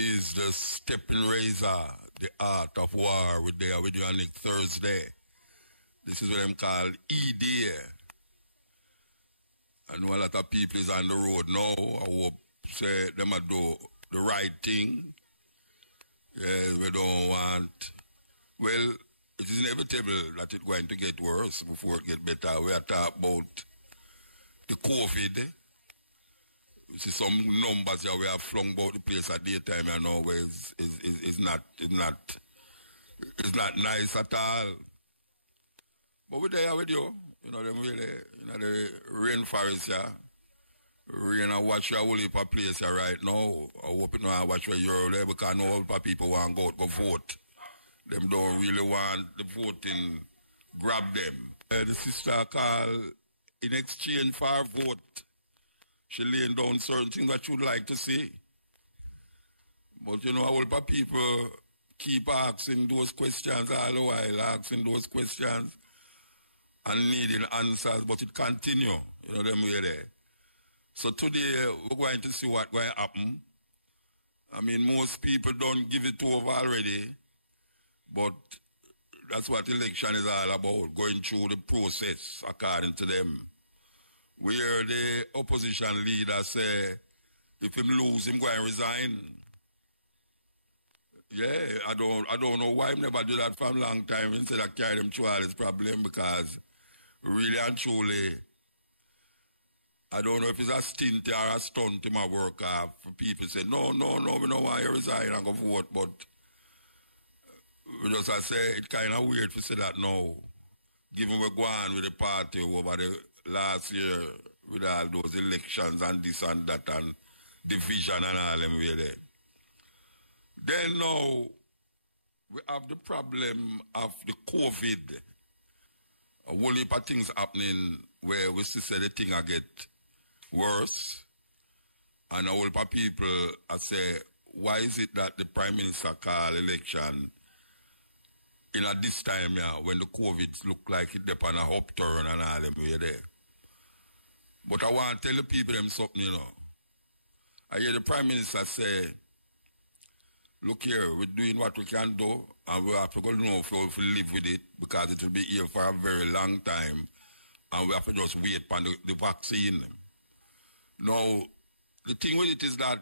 is the stepping razor, the art of war. We're there with you on next Thursday. This is what them call E-Day. I know a lot of people is on the road now. I hope say them a do the right thing. Yes, we don't want. Well, it is inevitable that it's going to get worse before it get better. We are talking about the COVID. You see some numbers here we have flung about the place at daytime, you know, where it's not nice at all. But we're there with you. You know, them really, you know, the rainforest here. Rain and watch your whole heap of place here right now. I hope you know I watch where you're there because no whole people want to go vote. Them don't really want the voting grab them. The sister called in exchange for her vote. She laying down certain things that you'd like to see. But you know, a whole lot of people keep asking those questions all the while, asking those questions and needing answers, but it continue. You know, them way there. So today, we're going to see what's going to happen. I mean, most people don't give it over already, but that's what election is all about, going through the process according to them. Where the opposition leader say, if him lose, him go and resign. Yeah, I don't know why him never do that for a long time instead of carry them through all this problem, because really and truly, I don't know if it's a stint or a stunt in my work for people say, no, we don't want you to resign and go vote, but just I say, it's kind of weird to say that now, given we're going with the party over the last year with all those elections and this and that and division and all them way there. Then now, we have the problem of the COVID. A whole heap of things happening where we see the thing I get worse, and a whole heap of people I say, why is it that the Prime Minister call election in at this time yeah, when the COVID look like it dep on a upturn and all them way there? But I want to tell the people them something, you know. I hear the Prime Minister say, look here, we're doing what we can do, and we have to go know if we live with it, because it will be here for a very long time, and we have to just wait for the vaccine. Now, the thing with it is that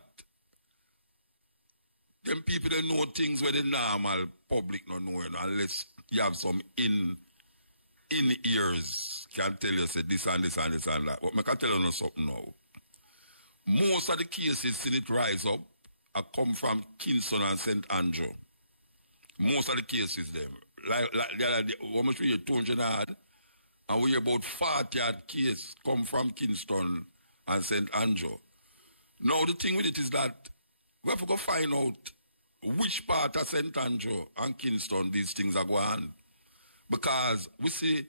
them people don't know things where the normal public don't know, unless you have some in ears can tell you say this and this and this and that. But I can tell you something now. Most of the cases seen it rise up come from Kingston and St. Andrew. Most of the cases them. Like the other day, how much we hear 200 odd, and we hear about 40 odd cases come from Kingston and St. Andrew. Now the thing with it is that we have to go find out which part of St. Andrew and Kingston these things are going on. Because we see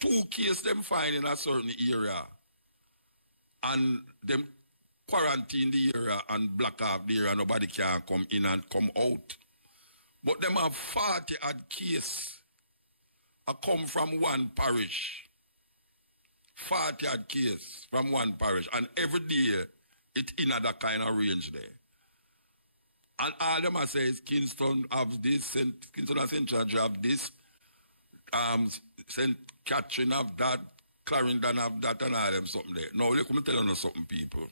2 cases them find in a certain area and them quarantine the area and block off the area, nobody can come in and come out. But them have 40 odd cases come from one parish. 40 odd cases from one parish, and every day it in that kind of range there. And all them I say is Kingston have this, Kingston and St. George have this, St. Catherine have that, Clarendon have that, and all them something there. Now, let me tell you something, people.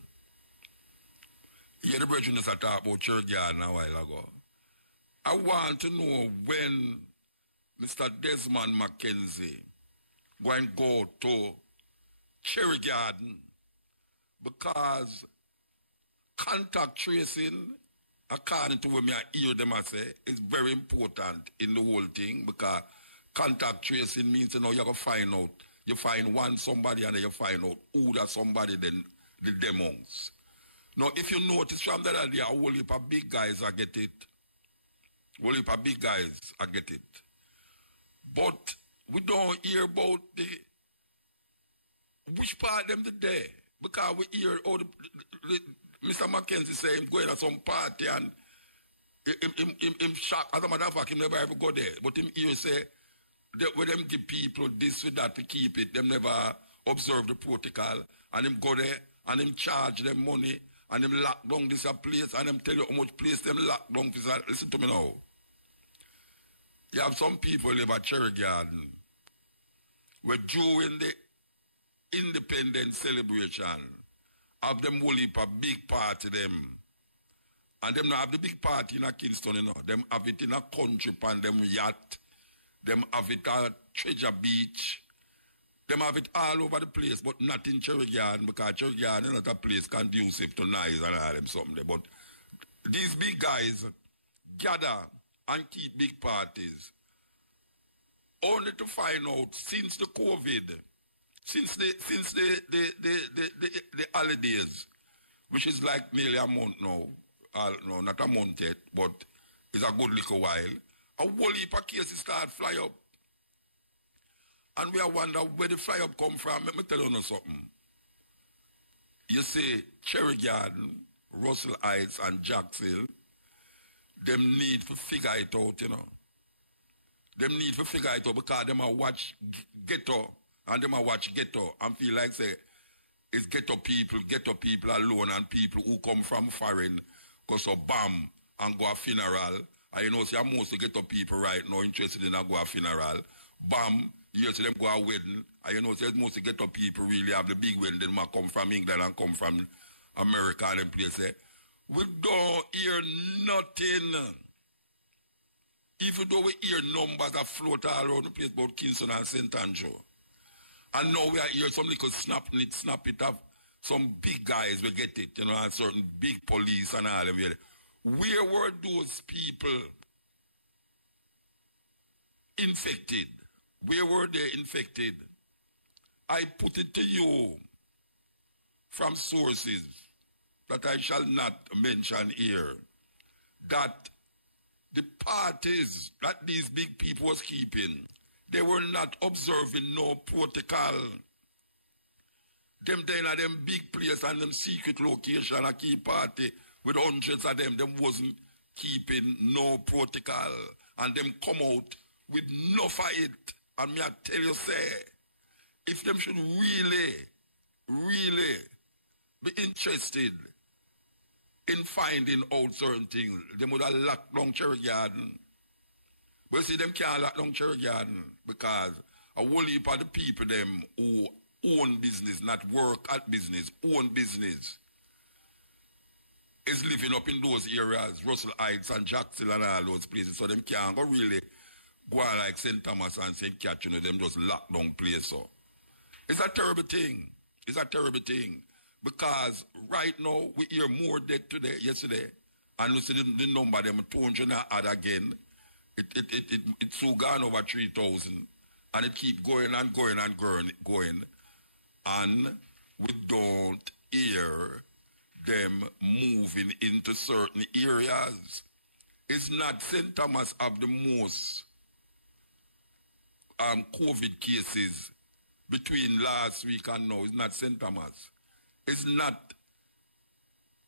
Yeah, the brethren just talked about church garden a while ago. I want to know when Mr. Desmond Mackenzie going to go to Cherry Garden, because contact tracing, according to what I hear them I say, is very important in the whole thing, because contact tracing means you know you have to find out. You find one somebody and then you find out who that somebody then the demons. Now if you notice from that idea, a whole heap of big guys I get it. Whole heap of big guys I get it. But we don't hear about which part them today. Because we hear Mr. Mackenzie say him going to some party and him shocked. As a matter of fact, he never ever go there. But him here say, when them give people this with that to keep it, them never observe the protocol. And him go there and him charge them money and them lock down this a place, and them tell you how much place them lock down. Listen to me now. You have some people live at Cherry Garden where during the independence celebration have them whole heap a big party them. And them not have the big party in a Kingston, you know. Them have it in a country pan them yacht. Them have it at Treasure Beach. Them have it all over the place, but not in Cherry Garden, because Cherry Garden is not a place conducive to noise and all them something. But these big guys gather and keep big parties. Only to find out since the COVID, since the holidays, which is like nearly a month now, no, not a month yet, but it's a good little while, a whole heap of cases start fly up. And we are wonder where the fly up come from. Let me tell you something. You see, Cherry Garden, Russell Heights, and Jacksonville, them need to figure it out, you know. Them need to figure it out because them a watch ghetto and them a watch ghetto and feel like say it's ghetto people alone and people who come from foreign go so bam and go a funeral. And you know, see, most ghetto people right now interested in a go a funeral. Bam, you see them go a wedding. And you know, see, most ghetto people really have the big wedding. They might come from England and come from America and them places. We don't hear nothing. Even though we hear numbers that float all around the place about Kingston and St. Andrew. And now we are here some little snap it up. Some big guys will get it, you know, and certain big police and all them. Where were those people infected? Where were they infected? I put it to you from sources that I shall not mention here, that the parties that these big people was keeping, they were not observing no protocol. Them then at them big place and them secret location a key party with hundreds of them wasn't keeping no protocol. And them come out with no fight. And me I tell you, say, if them should really be interested in finding out certain things, they would have locked down Cherry Garden. But see, them can't lock down Cherry Garden because a whole heap of the people them who own business, not work at business, own business, is living up in those areas, Russell Heights and Jacksonville and all those places. So them can't go really go on like St. Thomas and St. Catherine, you know, them just lock down place. So it's a terrible thing. It's a terrible thing. Because right now, we hear more death yesterday, and we see the number, them 200 and add again. It's so gone over 3,000, and it keep going and going and going, and we don't hear them moving into certain areas. It's not St. Thomas have the most COVID cases between last week and now. It's not St. Thomas. It's not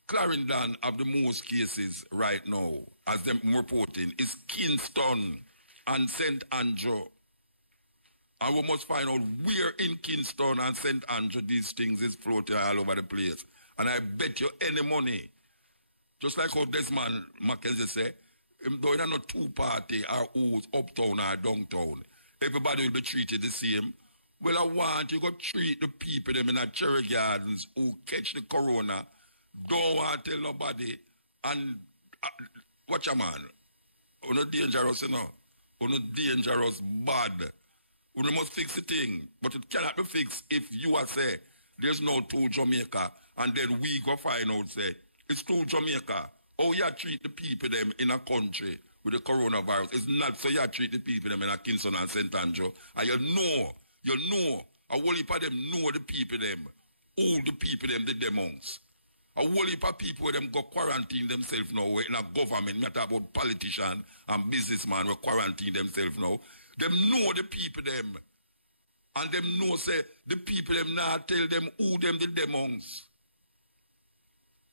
Clarendon have the most cases right now, as them reporting. It's Kingston and St. Andrew. And we must find out where in Kingston and St. Andrew these things is floating all over the place. And I bet you any money, just like how Desmond Mackenzie said, though it's not two-party or who's uptown or downtown, everybody will be treated the same. Well, I want you to treat the people them in the Cherry Gardens who catch the corona. Don't want to tell nobody. And watch a man. You're not dangerous, you know. You're not dangerous, bad. You must fix the thing. But it cannot be fixed if you are say there's no two Jamaica. And then we go find out say it's two Jamaica. How you treat the people them in a country with the coronavirus. It's not so you treat the people them in a Kingston and St. Andrew. And you know, a whole heap of them know the people them, all the people them, the demons. A whole heap of people where them go quarantine themselves now, in a government, not about politicians and businessmen who quarantine themselves now. Them know the people them. And them know say, the people them now tell them who them the demons.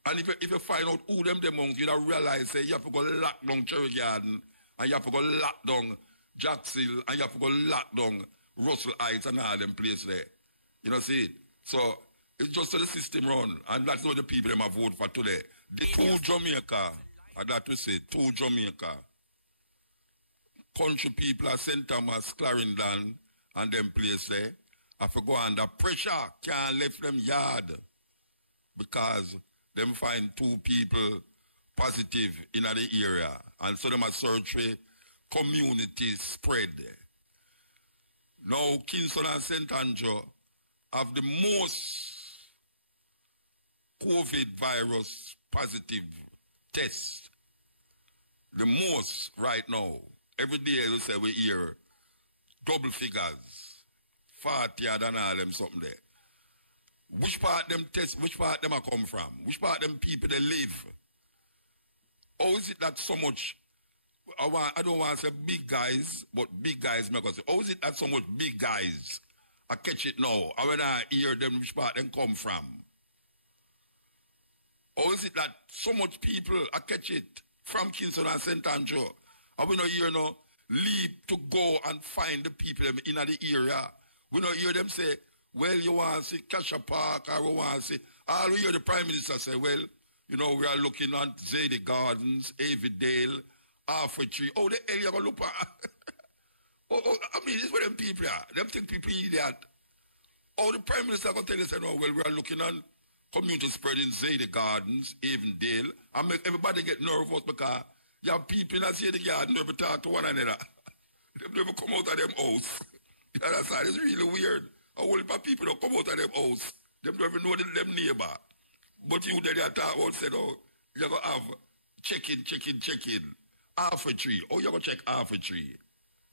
And if you find out who them demons, you don't realize say, you have to go lock down Cherry Garden, and you have to go lock down Jacksonville, and you have to go lock down Russell Heights and all them places there. You know, see it? So, It's just how the system run. And that's what the people them have voted for today. The two Jamaica, and that we say, two Jamaica. Country people are St. Thomas, Clarendon, and them place there. Have to go under pressure. Can't left them yard. Because them find two people positive in the area. And so them a search for community spread. Now, Kingston and St. Andrew have the most COVID virus positive test. The most right now. Every day, as I say, we hear double figures. 40 and all them something there. Which part them test, which part them a come from? Which part them people they live? How is it that so much, I don't want to say big guys, but big guys make us say, how is it that so much big guys, I catch it now, and when I hear them, which part them come from? How is it that so much people, I catch it from Kingston and St. Andrew, and we don't hear no leap to go and find the people in the area. We don't hear them say, well, you want to see Cassia Park, or we want to see, all we hear the Prime Minister say, well, you know, we are looking at Zadie Gardens, Avondale, Halfway Tree. Oh, the hell you going to look at? I mean, this is where them people are. Them think people idiot. Oh, the Prime Minister going to tell us, no, well, we are looking at community spread in Zadie Gardens, Avondale, and make everybody get nervous because you have people in Zadie Gardens never talk to one another. They never come out of them house. You understand? It's really weird. A whole heap of people don't come out of them house. They don't even know them neighbor. But you there talk about said, oh, you're going to have check-in. Half a tree. Oh, you're going to check half a tree.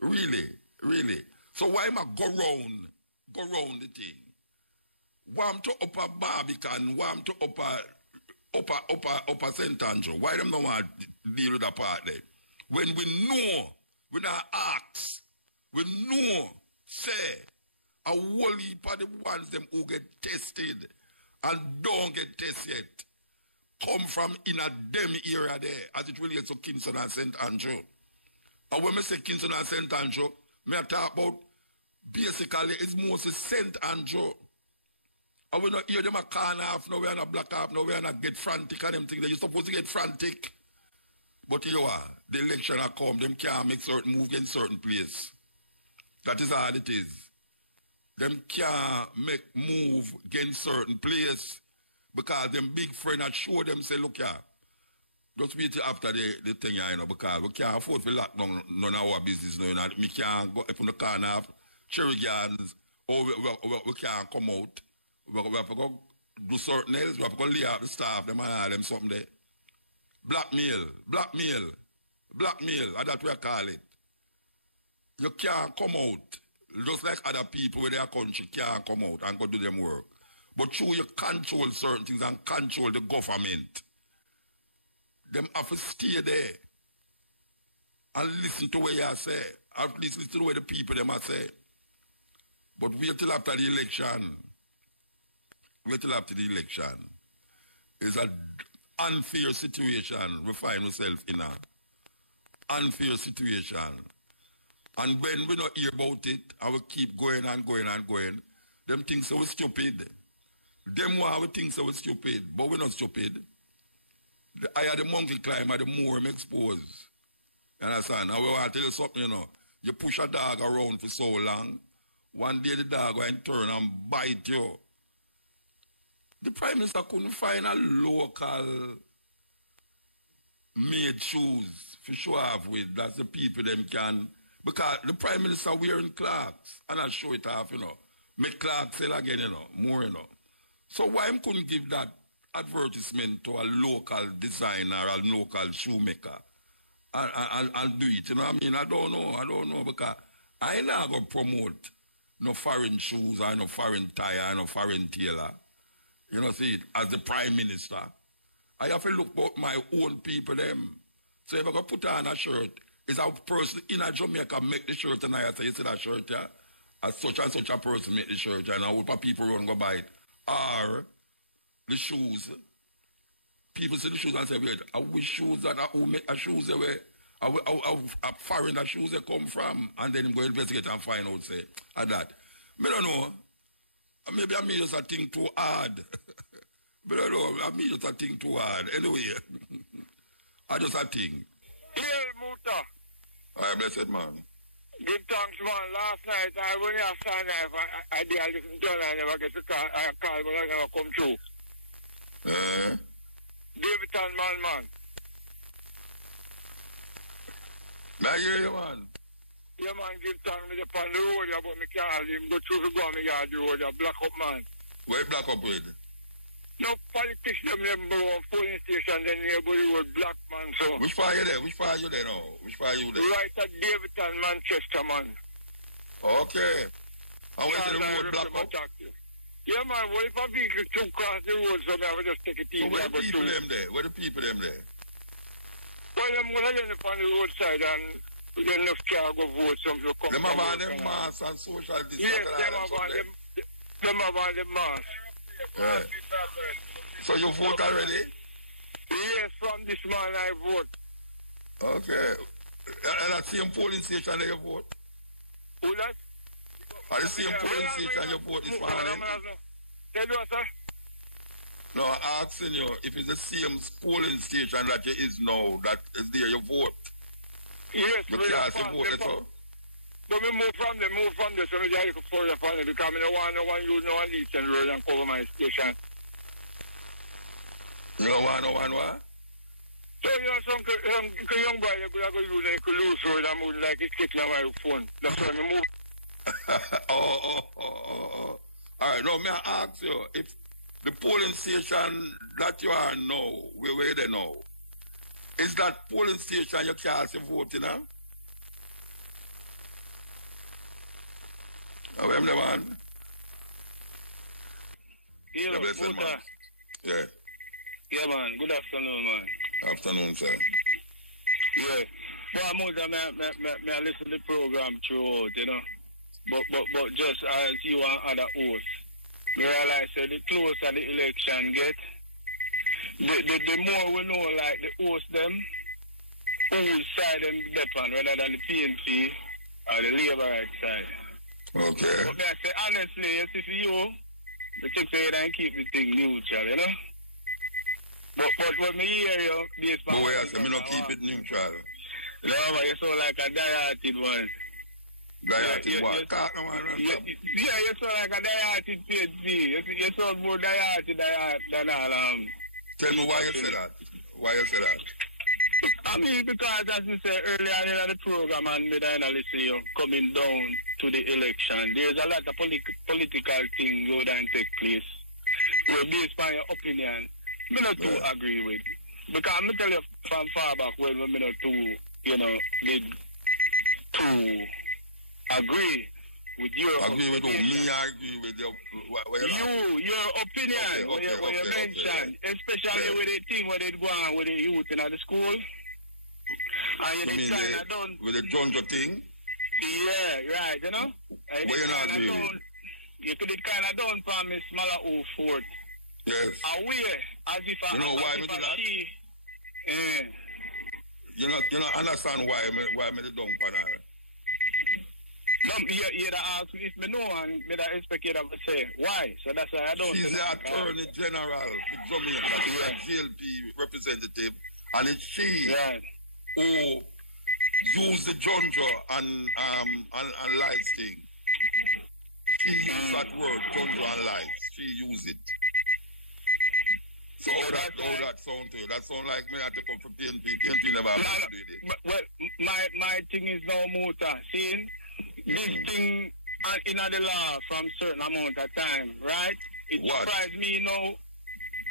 Really. So why am I go round the thing? Wham to upper Barbican, wham to upper St. Andrew. Why them don't want to deal with that part there? When we know, we not ask, we know, say, a whole heap of the ones them who get tested and don't get tested come from in a them area there, as it relates to Kingston and St. Andrew. And when I say Kingston and St. Andrew, I talk about basically it's mostly St. Andrew. And we not hear them a corner half, no we are not black half, no we are not get frantic and them things. You're supposed to get frantic. But you are, the election are come, them can't make certain move in certain place. That is all it is. Them can't make move against certain place because them big friend had show them say, look here, just wait till after the thing, you know, because we can't afford to lock down none of our business, you know, we can't go up on the corner of Cherry Gardens, or we can't come out. We have to go do certain else, we have to go lay out the staff, them and all them something there. Blackmail, and that's what we call it. You can't come out. Just like other people with their country can't come out and go do them work. But through you control certain things and control the government, them have to stay there and listen to what you say, and listen to what the people them say. But wait till after the election. It's an unfair situation we find ourselves in. Unfair situation. And when we don't hear about it, and we keep going, them think so we're stupid. Them want we think so we're stupid, but we're not stupid. The higher the monkey climb, the more I'm exposed. You understand? And we want to tell you something, you know. You push a dog around for so long, one day the dog will turn and bite you. The Prime Minister couldn't find a local made shoes for show off with. That's the people them can. Because the Prime Minister wearing Clarks, and I'll show it off, you know. Make Clarks sell again, you know, more, you know. So why him couldn't give that advertisement to a local designer, a local shoemaker, and do it, you know what I mean? I don't know, because I ain't not going to promote no foreign shoes, or no foreign tie, or no foreign tailor. You know, see, as the Prime Minister, I have to look about my own people, them. So if I go put on a shirt, it's a person in a Jamaica make the shirt and I say, you see that shirt, yeah? As such and such a person make the shirt and I hope people run go buy it. Or the shoes. People see the shoes and say, wait, I wish shoes that who make a shoes away. I foreign the shoes they come from and then go investigate and find out, say, that. I don't know. Maybe I just a think too hard. But I know, I just a think too hard. Anyway, I just a think. Hail, Muta. I blessed man. Give thanks, man. Last night, I went to sign up. I did listen to it. I never get to call, but I never come through. David and man. I hear you, man. Yeah, man, give thanks me upon the road, but me can't leave him go through the government yard road, black up, man. Where black up with? No politician, them polling station, then everybody was black, man, so. Which fire you there? Which fire you there now? Which fire you there? Right at Davidton, Manchester, man. Okay. I went to the road black up. Yeah, man, what if a vehicle to cross the road, so I will just take it easy. So where the people them there? Where the people them there? Well, I'm going to end up on the roadside and we get enough car go vote, some people come. Them have them masks and social distance. Yes, them have them masks. Yeah. So you vote already? Yes, from this man I vote. Okay. And that same polling station that you vote? Who that? At the same polling station you vote this morning? Tell you what, sir? No, I'm asking you if it's the same polling station that you is now, that is there you vote. Yes, but you have to vote it so? But we move from there, so we have to follow upon it because I don't want no one use no one leads and road and cover my station. You don't want no one what? So, you know, some young boy, you could use a loose road and move like it's kicking on my phone. That's why we move. Oh. All right, now, may I ask you, if the polling station that you are now, where they now, is that polling station you can't see voting, huh? Oh, I'm the man. Yeah, man. Yeah. Yeah, man. Good afternoon, man. Afternoon, sir. Yeah. Well, Muta, I listen to the program throughout, you know. But just as you and other hosts, we realize that the closer the election get, the more we know, like, the host them, whose side them depend, rather than the PNP or the Labour right side. Okay. But I say, honestly, you see for you, the chick say you don't keep the thing neutral, you know? But when me hear you, this part... But wait, I say, me not keep it neutral. No, but you sound like a die-hearted one. Die-hearted what? Yeah, you sound like a die-hearted PhD. You sound more die-hearted than all. Tell me why you say that. Why you say that? I mean, because as we said earlier in the program, and me and listen you coming down to the election, there's a lot of political things go down take place. Well, based on your opinion, me not too agree with. Because I'm tell you from far back when we not too, you know, did to agree with your opinion. Me agree with your your opinion when you mentioned, especially with the thing where they go on with the youth in the school. And you mean kind of done with the Jonjo thing? Yeah, right, you know? What you not doing? You could it kind of done for me smaller O4. Yes. Aware, as if you know why me do that? You not understand why me do done for that? No, you ask me if me know and me da expect you to say why. So that's why I don't. She's the Attorney General of Jamaica, the GLP representative, and it's she who used the Jonjo and lies thing. She used that word, Jonjo and lies. She used it. So how that sound to you? That sound like me I take up for PNP. PNP never have to do it. Well, my thing is no Muta. Seeing this thing in the law from certain amount of time, right? It surprised me, you know,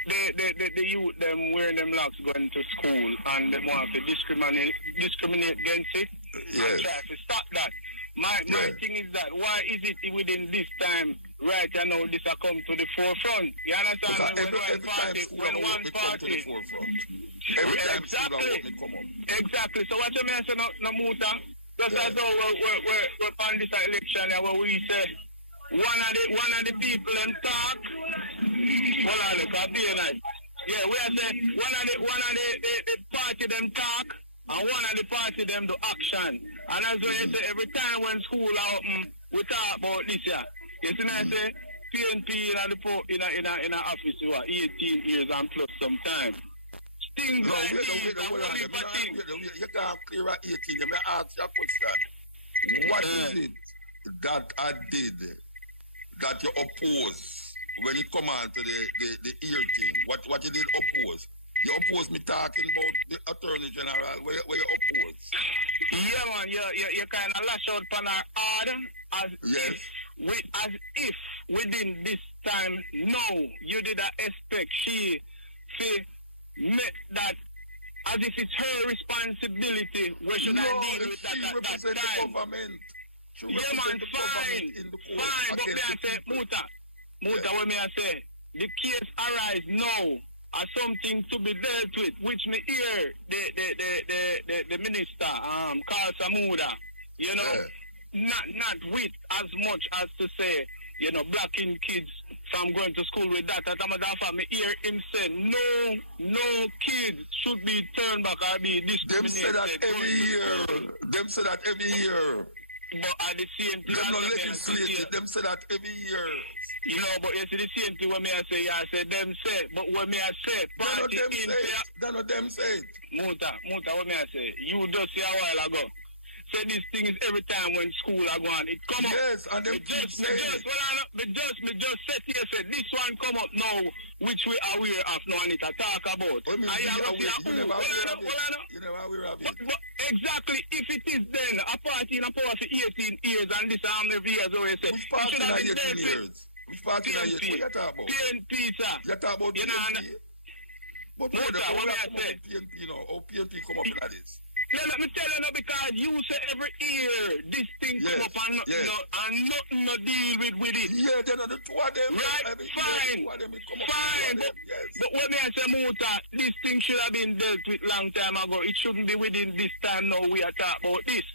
the youth them wearing them locks going to school and they want to discriminate against it and try to stop that. My thing is that why is it within this time right now this has come to the forefront? You understand? When one party exactly. So what you mean say no Muta? Just as though we're on this election where we say one of the people them talk. Hold on, look, I'll be nice. Yeah, we are saying one of the party them talk and one of the party them do action. And as well you say every time when school open, we talk about this here. You see me I say PNP in a office who are 18 years and plus sometime. Things no, like wait, these no, are hold on. only for things. You can't clear at 18. Let me ask you a question. What is it that I did that you oppose when it come on to the ear thing? What you did oppose? You oppose me talking about the Attorney General. Where you oppose? Yeah, man. You kind of lash out on her hard as if within this time, no, you did expect she make that as if it's her responsibility. Where should I deal with that at that time? The government. Yeah, man, fine. Fine, but me I say, Muta, what me I say, the case arise now as something to be dealt with, which me hear the minister, Carl Samuda, you know, not with as much as to say, you know, blocking kids from going to school with that. At me hear him say, no kids should be turned back or be discriminated. Them say that every year. But at the same time, them not legislated. Them say that every year. You know, but you see the same thing when me I say, them say. But when me I say, party in there. That's what them say. Muta, what me I say? You just say a while ago. Say this thing is every time when school are going, it come up. Yes, and them just set here, say this one come up now, which we are aware of now and it a talk about. You never aware of it. But exactly, if it is then a party in a power for 18 years and this how many years always say. Which party in 18 years? Which party in 18 years? What you talk about? PNP, sir. You talk about PNP? But what I say? PNP now? How PNP come up in this? Let me tell you now, because you say every year this thing come up and nothing no deal with it. Yeah, then the two of them. Right, fine. But when I say Muta, this thing should have been dealt with long time ago. It shouldn't be within this time now we are talking about this.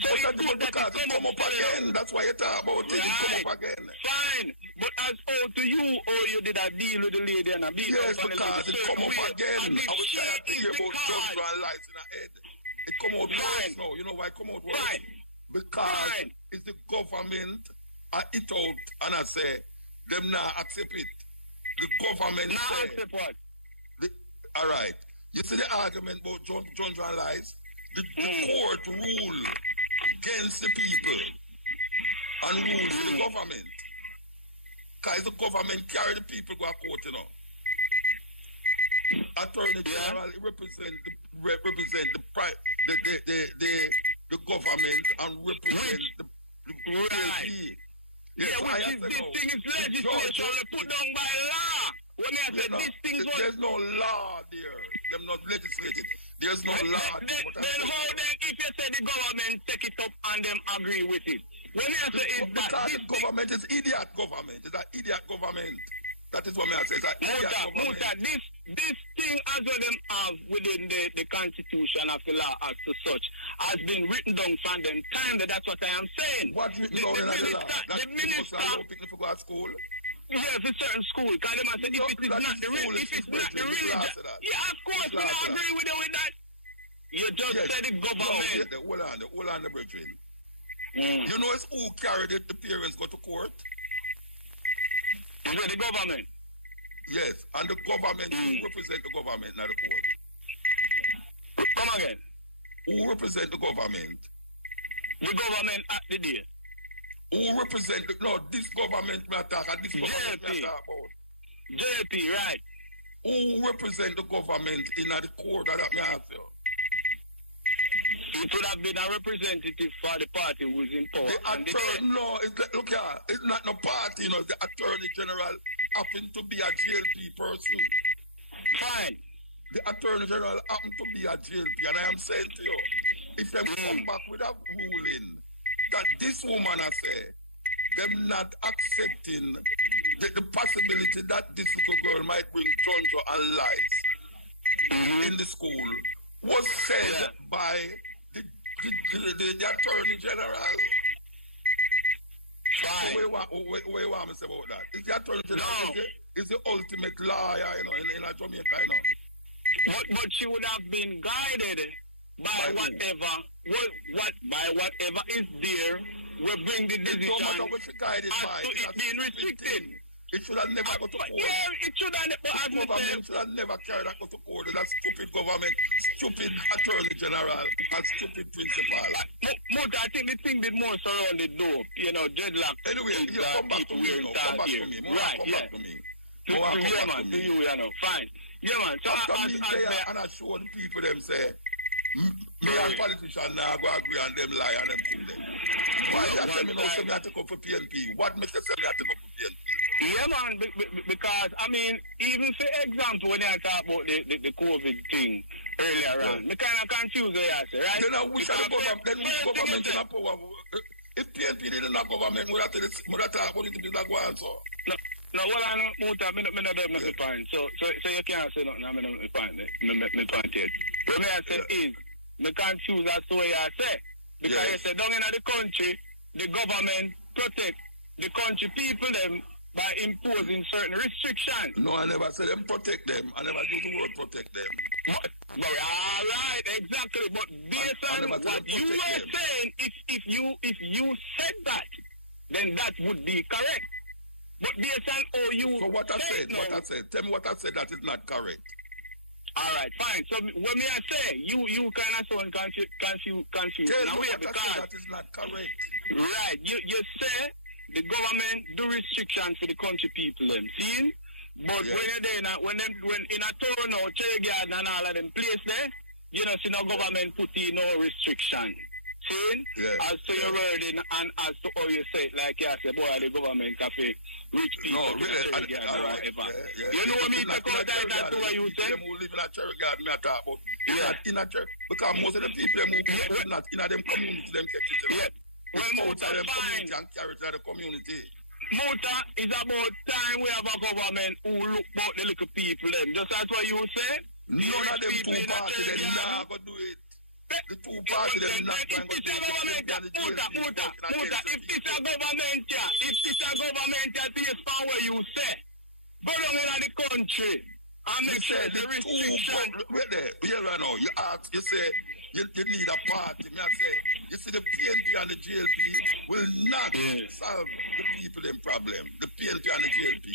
So it's good that it come up again. That's why you talk about it. It come up again. Fine. But as to you, you did a deal with the lady and a beat yes, up because it come up again. I was tired to hear about drugs and lights in her head. It come out worse now. You know why it come out worse? Because it's the government I it out and I say them not accept it. The government say accept what? All right. You see the argument about John lies? The court rule against the people and rules the government. Because the government carry the people go to court, you know. Attorney General represent the government and represent the right. Yes, which is this thing is legislation put down by law. When I say this thing there's no law there. Them not legislated. There's no law. Then how then if you say the government take it up and them agree with it? When I say is that because the government is idiot government. It's an idiot government. That is what I say. Muta, this thing as well them have within the constitution of the law as to such has been written down from them time. That's what I am saying. What written down in the law? The minister people go to school. Yes, a certain school. Because them say if it is not the religion. Yeah, of course, we don't agree with that. You just said the government. Hold on, the brethren. You know it's who carried it, the parents go to court? Is it the government? Yes, and the government, who represent the government, not the court? Come again. Who represent the government? The government at the day. Who represent this government we attack and this government we attack about? JP, right. Who represent the government in the court that me ask you? It would have been a representative for the party who is in power. Look here, it's not no party, you know, the Attorney General happened to be a JLP person. Fine. The Attorney General happened to be a JLP, and I am saying to you, if they come back with a ruling that this woman has said, them not accepting the possibility that this little girl might bring Tonjo and lies in the school was said by the Attorney General. Fine. So what you want me to say about that? Is the Attorney General is the ultimate lawyer, you know, in Jamaica, you know. But she would have been guided by whatever is there we bring the decision as to it being restricted. It should have never go to court. Yeah, it should have never. The government should have never carried that go to court. That stupid government, stupid attorney general, and stupid principal. Muta, I think the thing did more surrounded though. You know, dreadlock. Anyway, you come back to me. Come back to me. Right, yeah. Yeah, man. To you, you know. Fine. Yeah, man. So after me there, and I show the people them say, me and politicians now go agree on them lie and them kill them. Why you tell me now say me have to come for PNP? What makes you say me have to come for PNP? Yeah, man, because, I mean, even for example, when I talk about the COVID thing earlier on, me kind of confused what you say, right? Then which government in a power? If PNP didn't have government, would have talk about it to be like one, so? No, well, I know, Muta, me not make my point. So you can't say nothing, I mean, my point yet. What I say is, me confused as to what you say. Because you say, down in the country, the government protect the country people, them, by imposing certain restrictions. No, I never said them protect them. I never use the word protect them. But all right, exactly. But based on what you were saying, if you said that, then that would be correct. But based on how you so what I said, tell me what I said that is not correct. All right, fine. So when me I say, you kind of sound confused. Tell me what I said that is not correct. Right, you say the government do restrictions for the country people them, see? But when you're there, when in a town or cherry garden and all of them place there, you know, see no government put in no restriction. See? As to your wording and as to how you say it, like you say, boy, the government cafe, rich people, cherry garden or whatever. You know what me take out that to what you say? Them who live in a cherry garden, me talk about. Not in a church. Because most of the people who live not in a them community, them catch it. Yeah. Well, Muta, fine. And carry to the community. Muta, is about time we have a government who look about the little people them. Just as what you say. None of them two parties, they're not going to do it. The two parties, they're not going to do it. Muta, if this a government, based on what you say, go down in the country and make sure the restriction. Wait there, right now, you ask, you say, you need a party. Me I say, you see the PNP and the GLP will not solve the people in problem. The PNP and the GLP.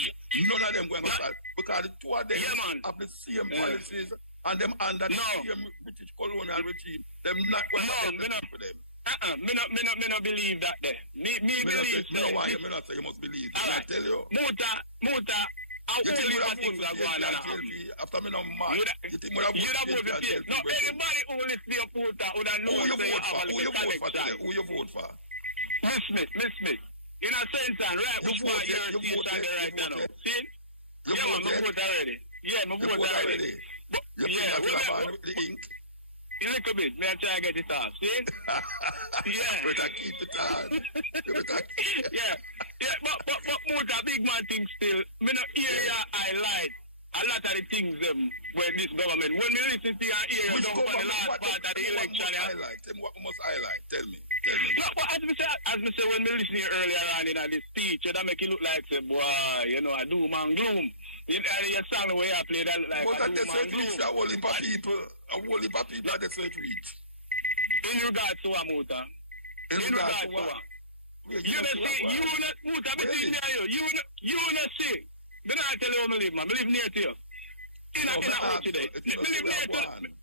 None of them going to solve. Because the two of them have the same policies and them under the same British colonial regime. Them not going to help for them. Me not believe that there. Me believe that. You know why? Me not say you must believe. I tell you. Muta, I you only things are going on. After me no mad. You think what you don't vote for PNP? No, anybody who listen to your Muta would have known that you have a little connection. Who you vote for? Miss Smith. In a sense, right? Which part you're station right now? See? Yeah, man, I vote already. Yeah, I vote already. Yeah, the ink. A little bit. May I try to get it off? See? Yeah. Better keep it on. Yeah. But Muta, big man thing still. Me not hear you highlight a lot of the things when this government. When we listen to your ear, don't for the last part of the election. What must highlight? Tell me. No, but as me say, when we listen earlier on in this speech, that make it look like say, boy, you know, a doom and gloom. Your song the way I play that look like a doom and gloom. A whole heap of people at the third reach. In regards to what, Muta? In regards to what? You know see, Muta, between me and you know see. Me not tell you where I live, man. I live near to you. In a house today. Me live near to you.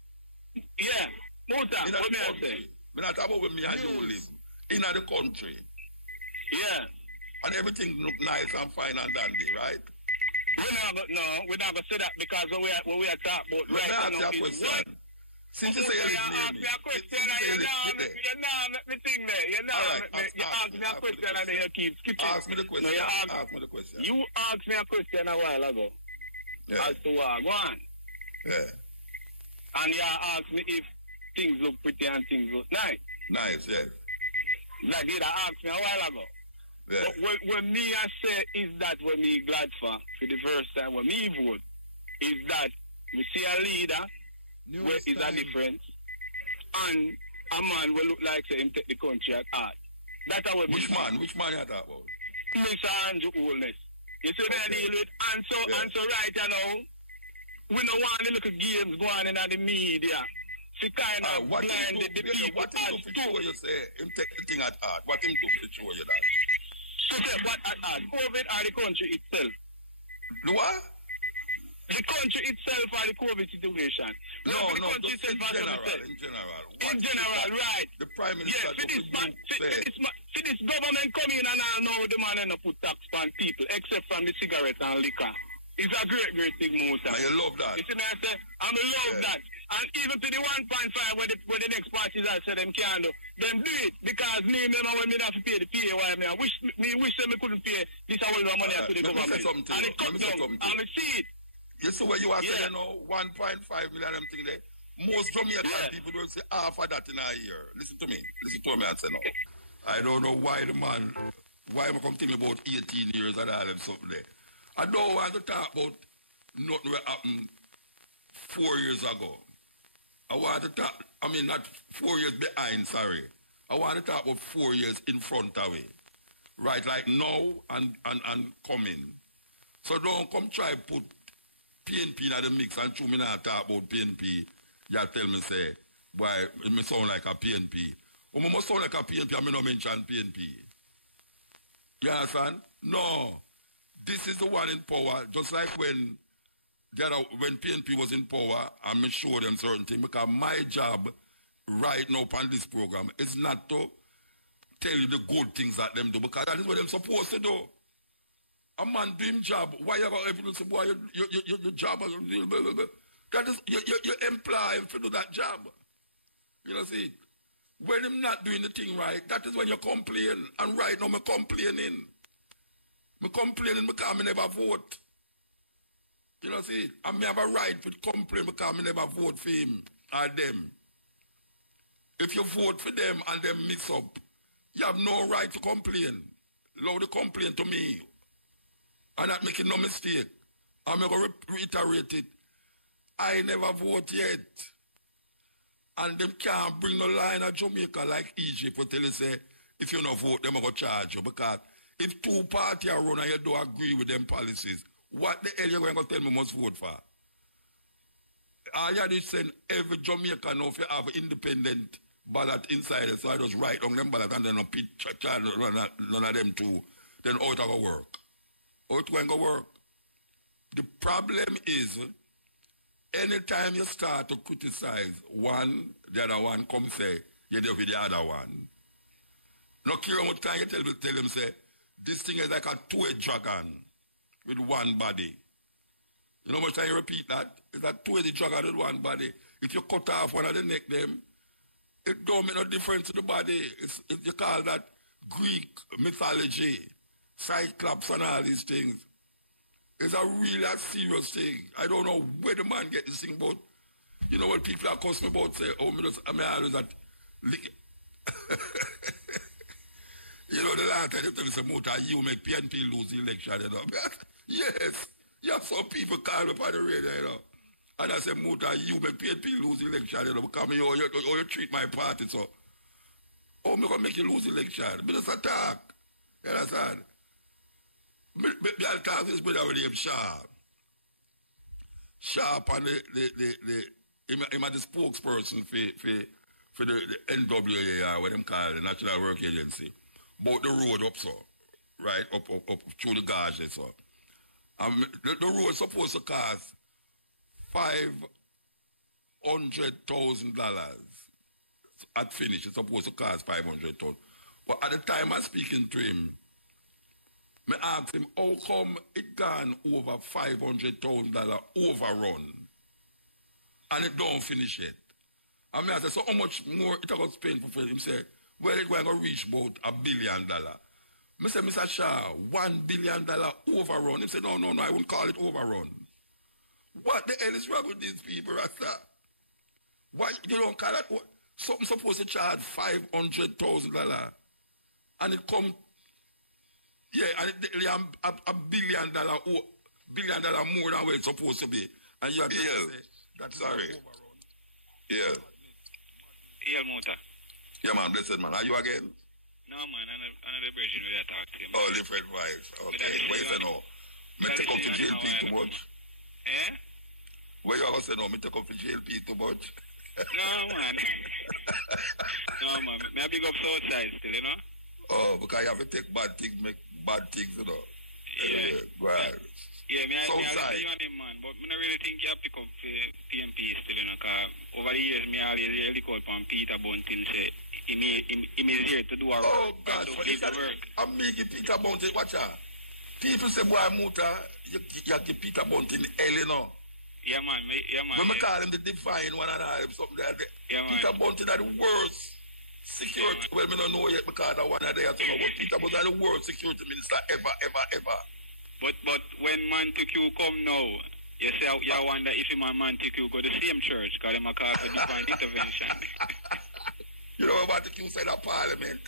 Yeah. Muta, what may I say? Me not talk about where me and you live. In the country. Yeah. And everything look nice and fine and dandy, right? We're not going to say that because what we are talking about right now is what? Since you say you ask me a question and you know me thing there. You ask me a question and then you keep skipping. Ask me the question. Ask me the question. You asked me a question a while ago. As to what? Go on. Yeah. And you asked me if things look pretty and things look nice. Nice, yes. Like you asked me a while ago. Yeah. But when me I say is that when me glad for the first time when me vote is that we see a leader where is a difference and a man will look like say him take the country at heart. That's how we Which man you talk about? Mr. Andrew Oldness. You see they deal with and so right now we don't want the little games going on in the media to kind of blind the people what him do for you say, him take the thing at heart. What him do for show you that? So say, what at heart? COVID or the country itself? The what? The country itself or the COVID situation? No, the country itself in general. In general, right. The Prime Minister for this government come in and I know the man and put tax on people, except from the cigarette and liquor. It's a great, great thing, Musa. I love that. You see me, I say, I love that. And even to the 1.5 where the next parties I say them can't do, them do it. Because me, remember when me have to pay the PAY, I wish them couldn't pay this all the money to the government. And it cut down, and I see it. You see what you are saying, you know, 1.5 million them thing there. Most Jamaican people don't say half of that in a year. Listen to me and say no. I don't know why the man, why am I come thinking about 18 years and all them something there. I don't want to talk about nothing that happened 4 years ago. I want to talk, not 4 years behind, sorry. I want to talk about 4 years in front of it. Right, like now and coming. So don't come try put PNP in the mix and you me not talk about PNP. You tell me say, boy, it may sound like a PNP. Or it must sound like a PNP and me not mention PNP. You understand? No. This is the one in power, just like when PNP was in power, I'm sure them certain things, because my job right now on this program is not to tell you the good things that them do, because that is what they're supposed to do. A man do him job. Why you got everything say, boy, your job that is you employ him to do that job. You know, see? When him not doing the thing right, that is when you complain. And right now I'm complaining. I'm complaining because I never vote. You know, see, I may have a right to complain because I never vote for him or them. If you vote for them and them mix up, you have no right to complain. Allow the complaint to me. I'm not making no mistake. I'm going to reiterate it. I never vote yet. And them can't bring no line of Jamaica like Egypt will tell you, say, if you don't vote, them are going to charge you. Because if two parties are run and you don't agree with them policies, what the hell you going to tell me must vote for? All you just saying every Jamaican now if you have independent ballot inside it, so I just write on them ballot and then I pick none of them too. Then how it going to work? How it going to work? The problem is, anytime you start to criticize one, the other one come say, you do with the other one. No care how much time you tell them say, this thing is like a two-headed dragon with one body. You know how much time you repeat that? It's a two-headed dragon with one body. If you cut off one of the neck them, it don't make no difference to the body. You call that Greek mythology, Cyclops and all these things. It's a really serious thing. I don't know where the man get this thing about. You know what people are cussing me about say, I always that you know the last time they tell me say, Muta, you make PNP lose the election, you know. Yes. You have some people call up on the radio, you know. And I say, Muta, you make PNP lose the election, you know, because you treat my party so. Oh, I'm going to make you lose the election. But it's attack. You understand? I'll talk this brother with him Sharp. Sharp and him the spokesperson for the NWA, what them call the National Work Agency. About the road up so. Right, up through the gauge so. The road is supposed to cost $500,000. At finish, it's supposed to cost $500,000. But at the time I'm speaking to him, I asked him, how come it gone over $500,000 overrun? And it don't finish yet. I said, so how much more it was spent for him? He said, well, it's going to reach about $1 billion. I said, Mr. Shah, $1 billion overrun. He said, no, I wouldn't call it overrun. What the hell is wrong with these people, Rasta? Why you don't call that? Something supposed to charge $500,000 and it come, and it $1 billion more than what it's supposed to be. And you have to say, that's sorry. Yeah. Yeah, Mota. Yeah, man, blessed man. Are you again? No, man, another version where I talk to him. Oh, different vibes. Okay, wait a no. Me take up to JLP too much. Eh? Where you going to say no? Me take up to JLP too much? No, man. No, man. May I big up Southside still, you know? Oh, because you have to take bad things, make bad things, you know. Yeah. Right. Yeah, me I Southside. see on him, man. But I don't really think you have to pick up PMP still, you know, because over the years, me always really call upon Peter Bunting, say, he is here to do our work. Oh, God. To leave the work. I'm making Peter Bunting, watch out. People say, boy, Muta, you give Peter Bunting hell, you know. Yeah, man. When we call him the divine one and all, something like that. Yeah, man. Peter Bunting are the worst security. Well, I don't know yet because I one of them, but Peter Bunting are the worst security minister ever. But when Montague come now, you say you wonder if him and Montague go to the same church because they call for divine intervention. You know what Montague said at Parliament?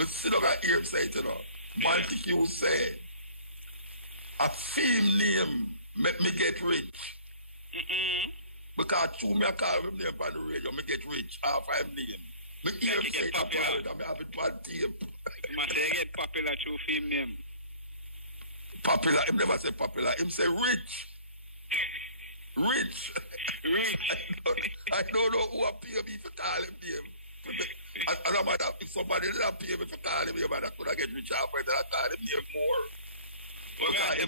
But see, look at him say it, you know. Montague said, a theme name make me get rich. Because through me I call him name on the radio, me get rich. Half I'm name. Me hear him say it at Parliament, I have it on tape. You must say get popular through theme name. Popular, him never say popular, him say rich. Rich. I don't know who appear me for call him name. And I might have, if somebody did appear me for call him name, I could have get rich after that, I call him name more. Because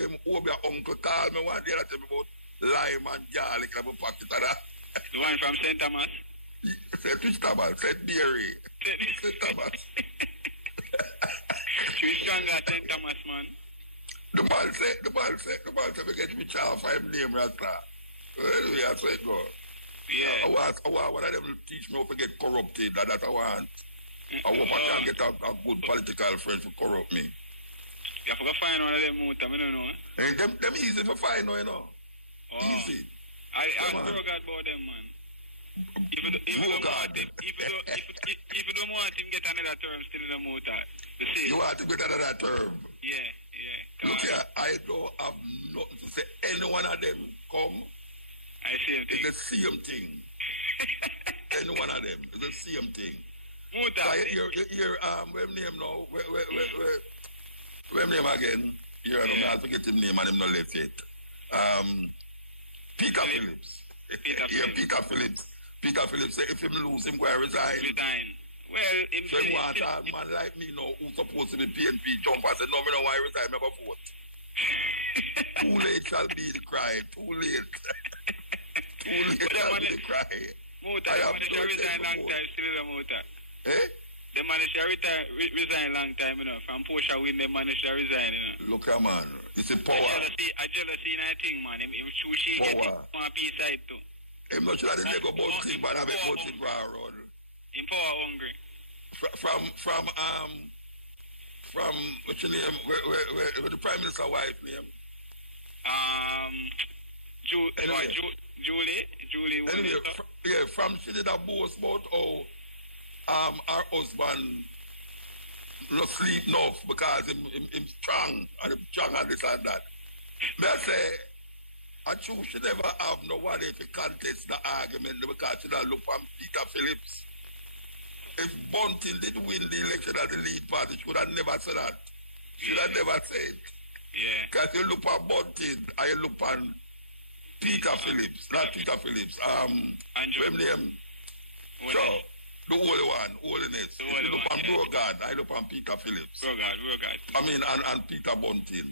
him over your uncle call me one day and tell me about lime and garlic in my pocket of that. The one from St. Thomas? St. Thomas, St. Mary. St. Thomas. She's stronger St. Thomas, man. The man said, we get rich off him name, Rasta. Anyway, that's where it goes. Yeah. I want one of them to teach me how to get corrupted, that I want. I hope I can get a good political friend to corrupt me. You have to find one of them Muta, I don't know. And them easy to find, you know. Oh. Easy. I throw God about them, man. If you don't want him get another term still in the Muta. You want to get another term? Yeah. Look here, I don't have nothing to say. Any one of them come. I see him thing. It's the same thing. Any one of them. It's the same thing. Muta. Where name now? Where name again? Here, I forget his name and him not left yet. Peter Phillips. Peter Phillips. Peter Phillips said if him lose him, go and resign. Well, so he want a man like me now who's supposed to be PNP jump and say, no, I don't want to resign, I never vote. Too late shall be the cry. Too late. Too late shall be the cry. Muta, the man shall resign long time, still the Muta. Eh? The man shall resign long time, you know. From Porsche win, the man shall resign, you know. Look at man. It's a power. A jealousy in I think, man. Him she get one piece side too. I'm not sure that they go about thing, but I have a good thing for our road. In power hungry. From what's your name? Where the Prime Minister wife name? Julie. Anyway, from she did a boast about how her husband not sleep enough because him strong and this and that. May I say, I choose she never have no one if he contest the argument because she don't look on Peter Phillips. If Bunting did win the election at the lead party, she would have never said that. She would have never said. Yeah. Because you look on Bunting and you look on Peter Phillips, not Peter Phillips. Andrew. Name. So, the holy one, holiness. If you look on Brogard, I look on Peter Phillips. Brogard. I mean, and Peter Bunting.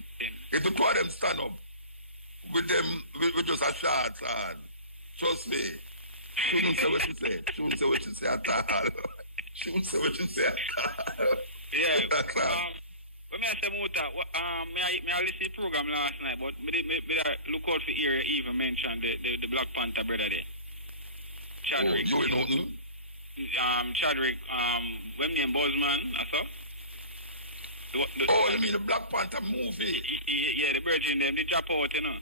If the two of them stand up with them, with just a shot and trust me, shouldn't say what she said. Shouldn't say what she said at all. Shouldn't say what she said at all. Yeah. When I say Muta, I listened to the program last night, but I look out for area even mentioned the Black Panther brother there. Chadwick. Oh, you know? Chadwick, when name Bozeman, I saw. You mean the Black Panther movie? Yeah, the virgin them, they drop out, you know.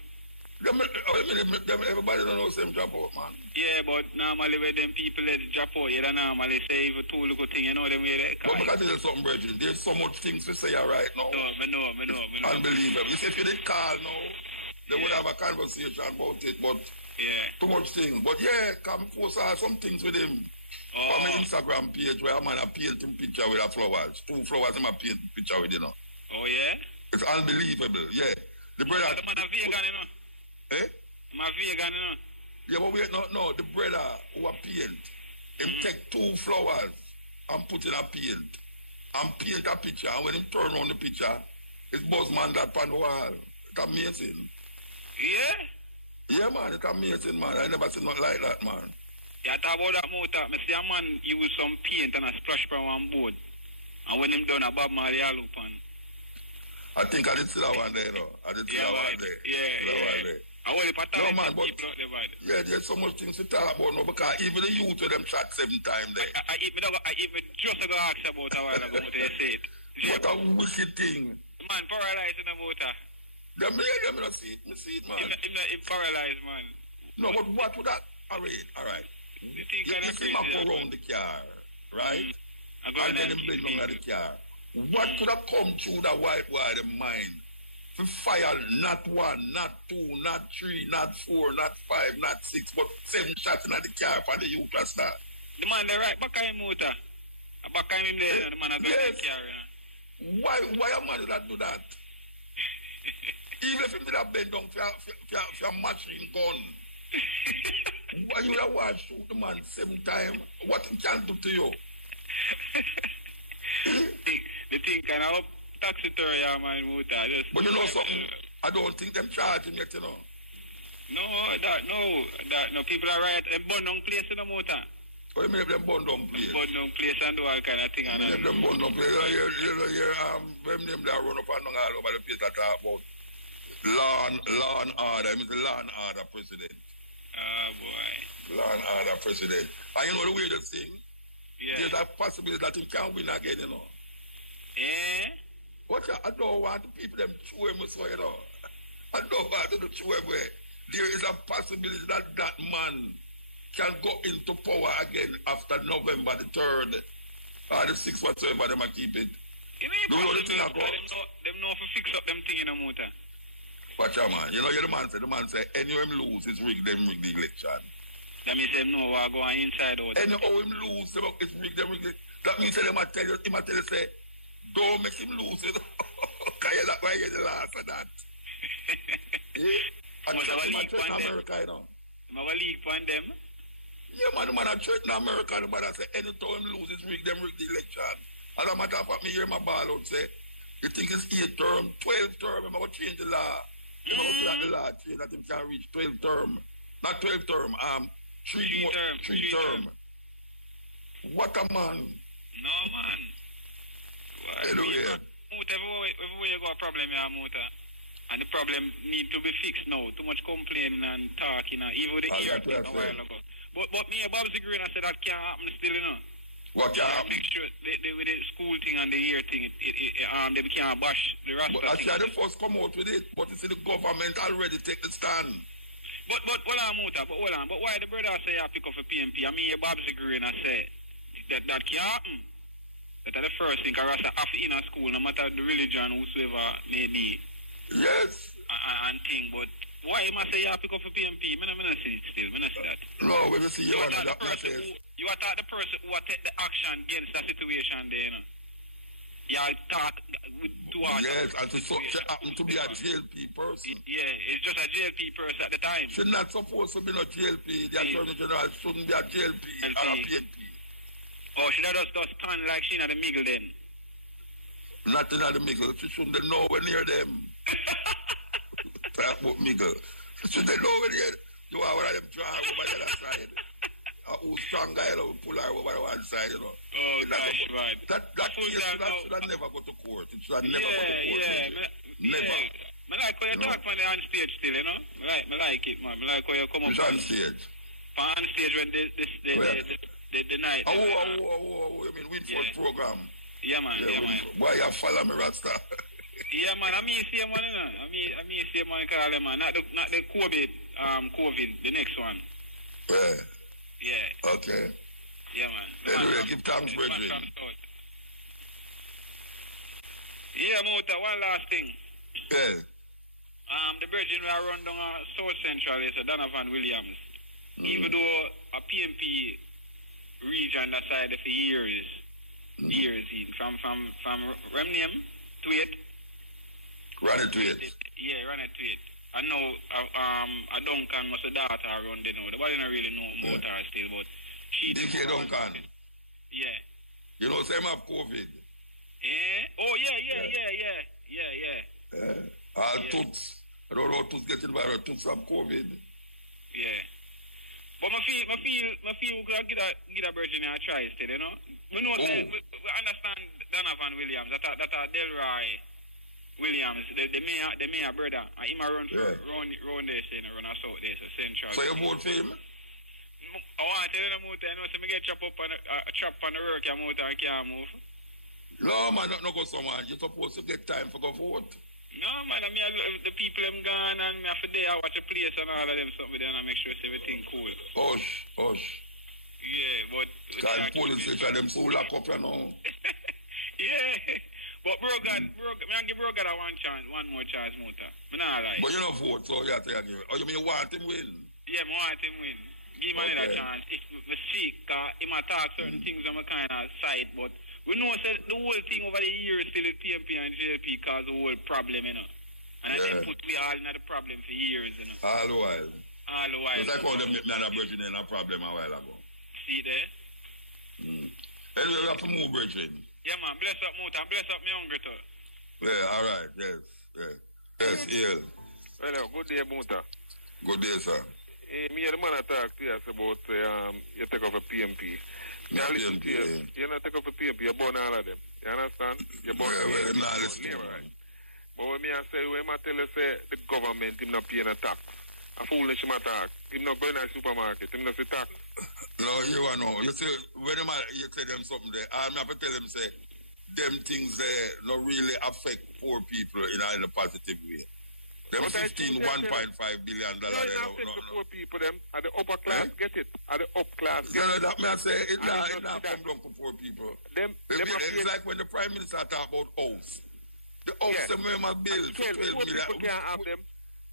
Everybody don't know the same drop out, man. Yeah, but normally when them people let drop out, you don't normally say even two little things, you know them way there. But because there's something, Virgin, there's so much things to say right now. No, I know. Unbelievable. If you didn't call now, they would have a conversation about it, but too much things. But come post some things with him. On my Instagram page where I'm on a painting picture with a flowers. 2 flowers in my painting picture with, you know. Oh, yeah? It's unbelievable, yeah. The brother... The man a vegan, you know. Eh? I'm a vegan, you know. Yeah, but wait, no. The brother who a paint, him take 2 flowers and put in a paint and paint a picture. And when him turn on the picture, it's Buzzman that on the wall. It's amazing. Yeah? Yeah, man, it's amazing, man. I never seen nothing like that, man. Yeah, talk about that motor. I see a man use some paint and a splash from one board. And when him done a Bob Marley all upon. I think I did see that one there, though. I did see that one there. Yeah. I want to put that man, but people out there, man. yeah, there's so much things to talk about now because even the youth of them shot 7 times there. I even just got asked about a while ago what they said. What a wicked thing. Man, paralyzed in the motor. Them not see it. Me see it, man. Him paralyzed, man. No, but what would that... All right. The thing You kind of see crazy. him go around the car, right? I go And then him bring and down the car. What could have come through the white wire mind? To fire not 1, not 2, not 3, not 4, not 5, not 6, but 7 shots in the car for the youth to start. The man there right back of him motor. Back of him there, and the man has got the car. Why a man that do that? Even if him did have bend down for a machine gun. Why you would have shoot the man 7 times? What he can do to you? The thing kind of up taxi tour, yeah, man, motor. But you know something? I don't think them charge him yet, you know. No, people are right. Them burn down place in the motor. What do you mean if them burn down place? Burn down place and do all kind of thing. If them burn down place, them name that run up and down all over the place that talk about law and order. He's the law and order president. Oh, boy. Law and order president. And you know the weirdest thing? Yeah. There's a possibility that he can win again, you know. Eh? I don't want the people them chew him so, you know. I don't want to chew him where there is a possibility that that man can go into power again after November the 3rd or the 6th, whatsoever, they might keep it. You know the thing about them know if fix up them thing in the motor. Watch out, man. You know, the man say, any him lose, it's rigged, them rig the election. That means them know what going inside out. Any how him lose, it's rigged, them rig the... That means they might tell you, say, don't make him lose it. Because you're not going to get the last of that. Yeah? And church in America, you know. You have a league for them? Yeah, man, the man at church in America, the man say, any time him lose, it's rigged, them rig the election. As a matter of fact, me hear my ball out say, you think it's 8 term, 12 term, I'm going to change the law. I'm going to change the law, change that him can reach 12 term. Not 12 term, 3 term. What a man. No, man. Anyway. Everywhere you got a problem, you have motor. And the problem need to be fixed now. Too much complaining and talking, even with the ear thing a while ago. But me and Bob's agreeing, I said that can't happen still, you know. What can't happen? Make sure with the school thing and the ear thing, they can't bash the Rasta but thing. I said the first come out with it, but you see the government already take the stand. But hold on, motor, hold on. But why the brother say I pick up a PMP? I mean, Bob's agreeing, I say that can't happen. That's the first thing, because Rasta have in a school, no matter the religion, whosoever may be. Yes. And thing, but why you must say you pick up a PMP? I don't see it still. I don't see that. No, we will see you on that message. You attack the person who will take the action against the situation there, you know. You attack with 2 hours. Yes, and to happen to be a JLP person. Yeah, it's just a JLP person at the time. She's not supposed to be no JLP. The Attorney General shouldn't be a JLP or a PNP. Oh, should I just stand like she in the middle then? Not in the middle. She shouldn't be nowhere near them. Talk about middle. She shouldn't be nowhere near them. You are one of them trying over the other side. Who's strong guy will pull her over the one side, you know. Oh, gosh, man. That case should have never go to court. It should have never go to court. Never. I like how you talk on the on stage still, you know. I like it, man. I like how you come up on stage. On stage when the night. Oh, you mean Winford program? Yeah, man. Why you follow me, Rasta? Yeah, man. I mean, see, man, you know. I mean, see, man, call him, man. Not the COVID, the next one. Yeah. Yeah. Okay. Yeah, man. Anyway, give thanks, brethren. Yeah, Mota, one last thing. Yeah. The brethren we are run down South Central is Donovan Williams. Even though a PMP region that side for years, from Remnium to it. Run it to it. Yeah, run it to it. I know a Duncan was a daughter around there now. Nobody don't really know about her still, but she... DK Duncan? Yeah. You know, same have COVID. Eh? Oh, yeah. Toots. I don't know Toots getting viral. Toots have COVID. Yeah. But I feel we could get a virgin and try instead, you know? We know that we understand Donovan Williams, that are Delroy Williams, the mayor brother, and him run there, say, run us out there, so Central. So you vote for him? I want to tell you the motor, you know, so I get chop on the work, your motor, I can't move. No, man, not go somewhere. You're supposed to get time for go vote. No, man, I mean, the people them gone and me after day I watch a place and all of them something there and I make sure everything cool. Hush. Yeah, but... Because the police station them so lock up, you know. Yeah. But bro God, I give bro God one more chance, motor. I not lie. But you don't vote, so you have to give it. Oh, you mean you want him win? Yeah, I want him win. Give him another chance. If we see, because he might talk certain things on my kind of side, but we know that the whole thing over the years still is PMP and JLP cause the whole problem, you know. And I think put we all in the problem for years, you know. All the while. Because I called them a virgin in a problem a while ago. See there? Anyway, we have to move, virgin. Yeah, man. Bless up, Muta. Bless up, me hungry, too. Yeah, all right. Yes, Ian. Hello, good day, Muta. Good day, sir. Me and the man I talk to us about you take off a PMP. Me I listen to you. You not take off a PMP, you burn all of them. You understand? You burn all of them. Right. But when me I say, when I tell you say the government him not paying a tax, a foolish him attack. Him not going to the supermarket, him not say tax. No, you know. You see, when you say them something there, I'm not to tell them say them things there not really affect poor people in a positive way. Them $1.5 billion. No, it affect the poor people, them. At the upper class, get it. At the up class, get it. That may I say, it's not come down for poor people. It's like when the Prime Minister talk about house. The house, them may bill for 12 million. People can't have them.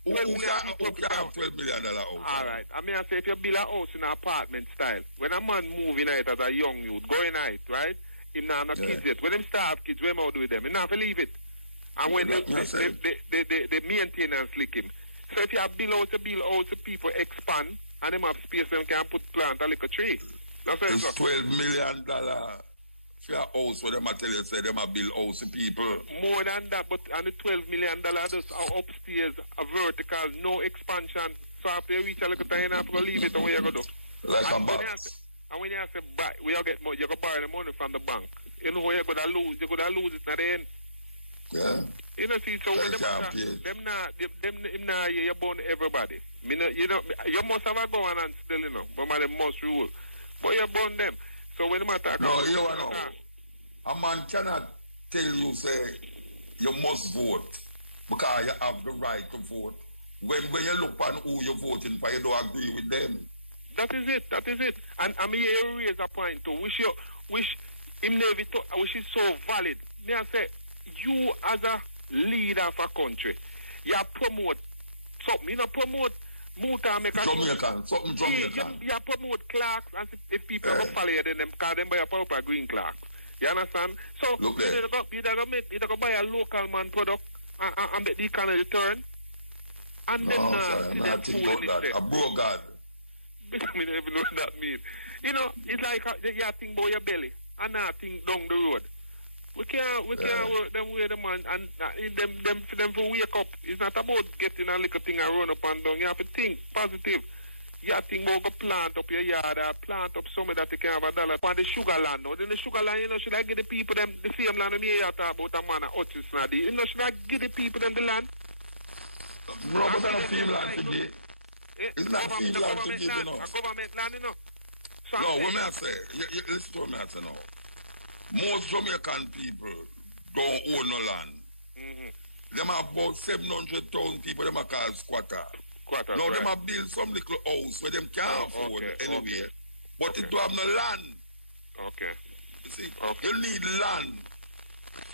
Who can have $12 million house? All right. I mean, I say, if you build a house in an apartment style, when a man moving out as a young youth, going out, right? Him not have no kids yet. When them start have kids, where am I do with them? He not have to leave it. And when the maintenance lick him. So if you have build out, people expand, and them have space, them can plant a little tree. That's what it's $12 million for a house, where them tell you, say them build house to people. More than that, but on the $12 million, just upstairs, a vertical, no expansion. So after you reach a little time, you have to leave it, and where you go do? Like a box. And when you say buy, we all get money, you go borrow the money from the bank. You know where you're going to lose it at the end. Yeah. You know, see, so when you burn everybody. You must have a gun and still, you know, but they must rule. But you burn them. So when you attack... No, you know, a man cannot tell you, say, you must vote because you have the right to vote. When you look on who you're voting for, you don't agree with them. That is it. And I mean, you raise a point too, which is so valid. Me I say, you as a leader of a country, you promote something. You know, promote Muta make a Jamaican. You promote clerks, and if people don't follow you, then them call them by a proper green clerk. You understand? So you don't buy a local man product and make the kind of return. And then see them fooling it. A bro God. I don't even know what that means. You know, it's like you think about your belly and not think down the road. We can't work them way, the man, and them for them to wake up. It's not about getting a little thing and run up and down. You have to think positive. You have to think about go plant up your yard or plant up somewhere that you can have $1 on the sugar land. Now, then the sugar land, you know, should I give the people them the same land in the area talk about a man of Hutchinson? You know, should I give the people them the land? Bro, but that's not feel land today. It's not feel land to give, you know. A government land, you know. So no, what may I say? Listen to what I say now. Most Jamaican people don't own no land. Mm-hmm. Them have about 700,000 people, them are called squatter. Now, them have built some little house where them can't afford anywhere. But it don't have no land. Okay. You see, you need land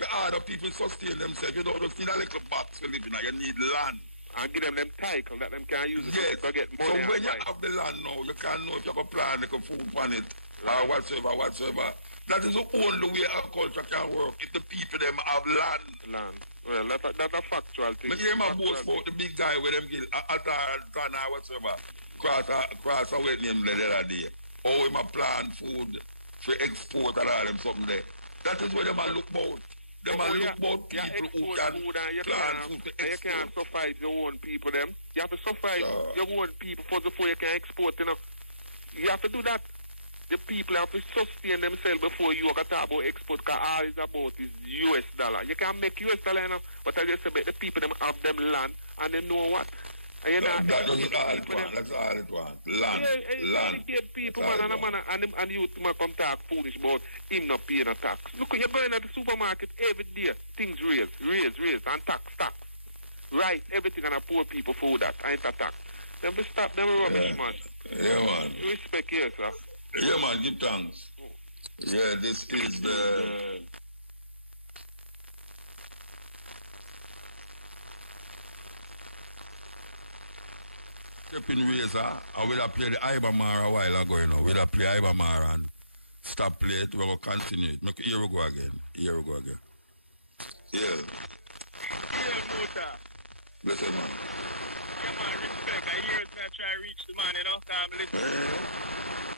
for other people sustain themselves. You don't just need a little box to live in. You need land. And give them title that them can use it to get money. So when you have the land now, you can't know if you have a plan, like a food on it, or whatsoever. That is the only way agriculture can work, if the people them have land. Well, that's a factual thing. But hear my boast about the big guy with them kill Altana whatsoever. Cross away name the other day. Oh, him a plant food for export and all them something there. That is what them a look about. Them a look about people who can plant food for export. And you can't suffice your own people them. You have to suffice your own people first before you can export, you know. You have to do that. The people have to sustain themselves before you can talk about export, because all is about is US dollar. You can't make US dollar, you know, but I just say the people them have them land and they know what. And that doesn't all it want. That's all it want. Land. Land. People, man, and you come talk foolish about him not paying a tax. Look, you're going at the supermarket every day. Things raise, and tax. Right, everything, and poor people for that. Ain't a tax. Then we stop them rubbish, man. Yeah, man. Respect, yes, sir. Yeah, man, give thanks. Yeah, this is the... Stepping razor, I will have played the Ibamar a while ago, you know. We'll have played Ibamar and stop play it, we're going to continue it. Here we go again. Yeah. Yeah, Muta. Bless you, man. Yeah, man, respect. I hear it, I try to reach the man, you know, because I'm listening.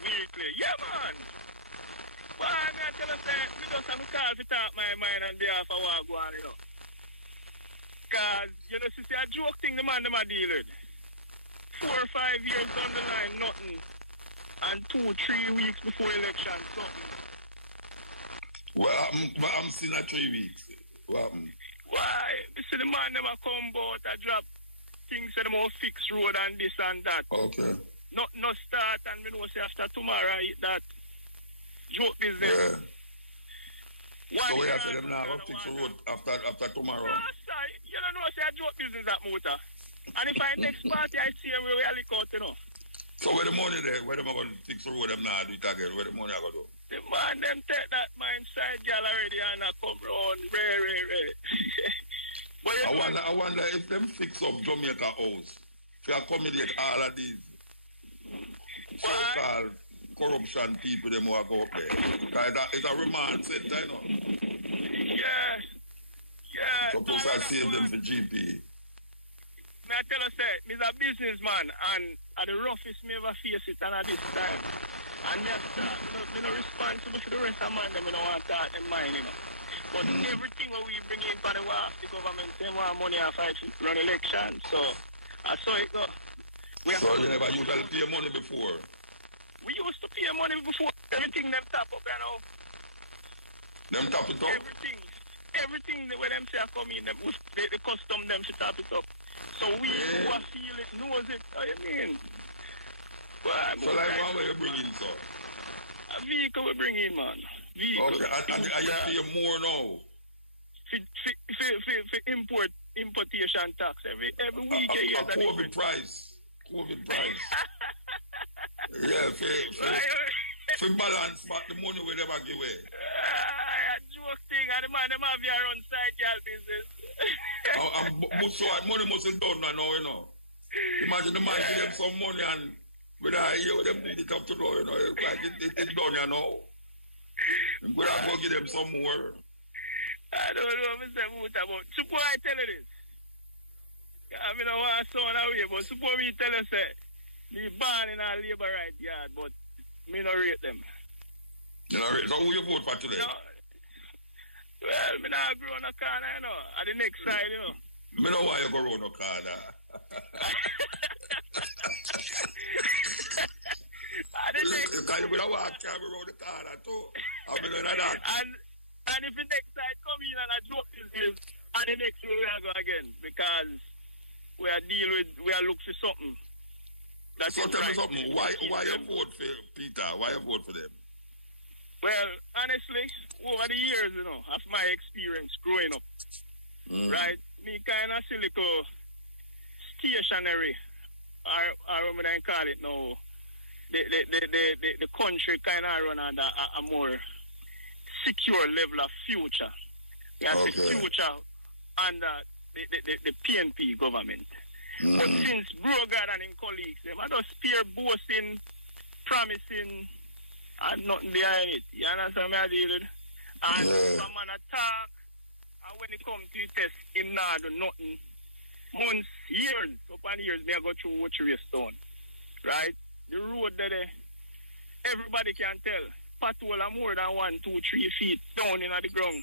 Weekly. Yeah, man. Well, I'm going to tell us that we just have to call to talk my mind on behalf of what go on, you know. Because, you know, see, a joke thing the man them are dealing with. 4 or 5 years down the line, nothing. And 2-3 weeks before election, something. Well, I'm seeing that 3 weeks. What happened? Why? You see the man them a come out, I drop things that them all fix road and this and that. Okay. No start, and we know say after tomorrow that joke business. Yeah. So we have to them now fix the road after tomorrow. No, sir, you don't know say a joke business that motor. And if I next party I see him, we will lick out, you know. So where the money there? Where them going to fix the road them now do it again? Where the money I go do? The man them take that mind side girl already and I come round rare. But I wonder if them fix up Jamaica house to accommodate all of these so-called corruption people them who go up there. Because it's a remand center, you know. Yeah. Suppose I save them for GP. May I tell you, sir, I'm a businessman and at the roughest me ever face it and at this time. And I'm not responsible for the rest of man, them, I don't want to talk them mind, you know. But everything what we bring in for the war, the government, they want money and fight to run election. So I saw it go. So you never used to pay money before? We used to pay money before. Everything them top up, you know. Them top it up? Everything where them say come in, them, the custom them should top it up. So we who are feel it, knows it. What you mean? Well, so like one way you bring in, so? A vehicle we bring in, man. Vehicle. Okay, and you pay more now? For importation tax. Every week you hear that. COVID price. Yeah, for balance back the money we never give away. A joke thing, and the man them have your own side girl business. So money must have done now, you know. Imagine the man give them some money and when I hear them need it up to know, you know, like it's done, you know. I'm going to go give them some more. I don't know, Mr. Muta, but suppose I tell you this. I mean, I want to sound away, but suppose me tell you, say, me born in a labor right yard, but me not rate them. You know, so who you vote for today? No. Well, me not grow on a corner, you know, at the next side, you know. Me know why you go round the corner. Because you're going to walk around the corner too. I mean, that. And if the next side come in and I drop this, and the next way we are going again, because we are looking for something. So tell me something. Why you vote for Peter? Why you vote for them? Well, honestly, over the years, you know, of my experience growing up, right, me kind of see like stationary, or what I call it now, the country kind of run on a more secure level of future. We have the future under the PNP government. But since Brogard and his colleagues, them are just spear boasting, promising, and nothing behind it. You understand me, I deal with? And some man attack, And when it comes to the test, him not do nothing. Months, years, upon years, me I go through what you stone. Right? The road there, everybody can tell. Pothole are more than 1, 2, 3 feet down in the ground.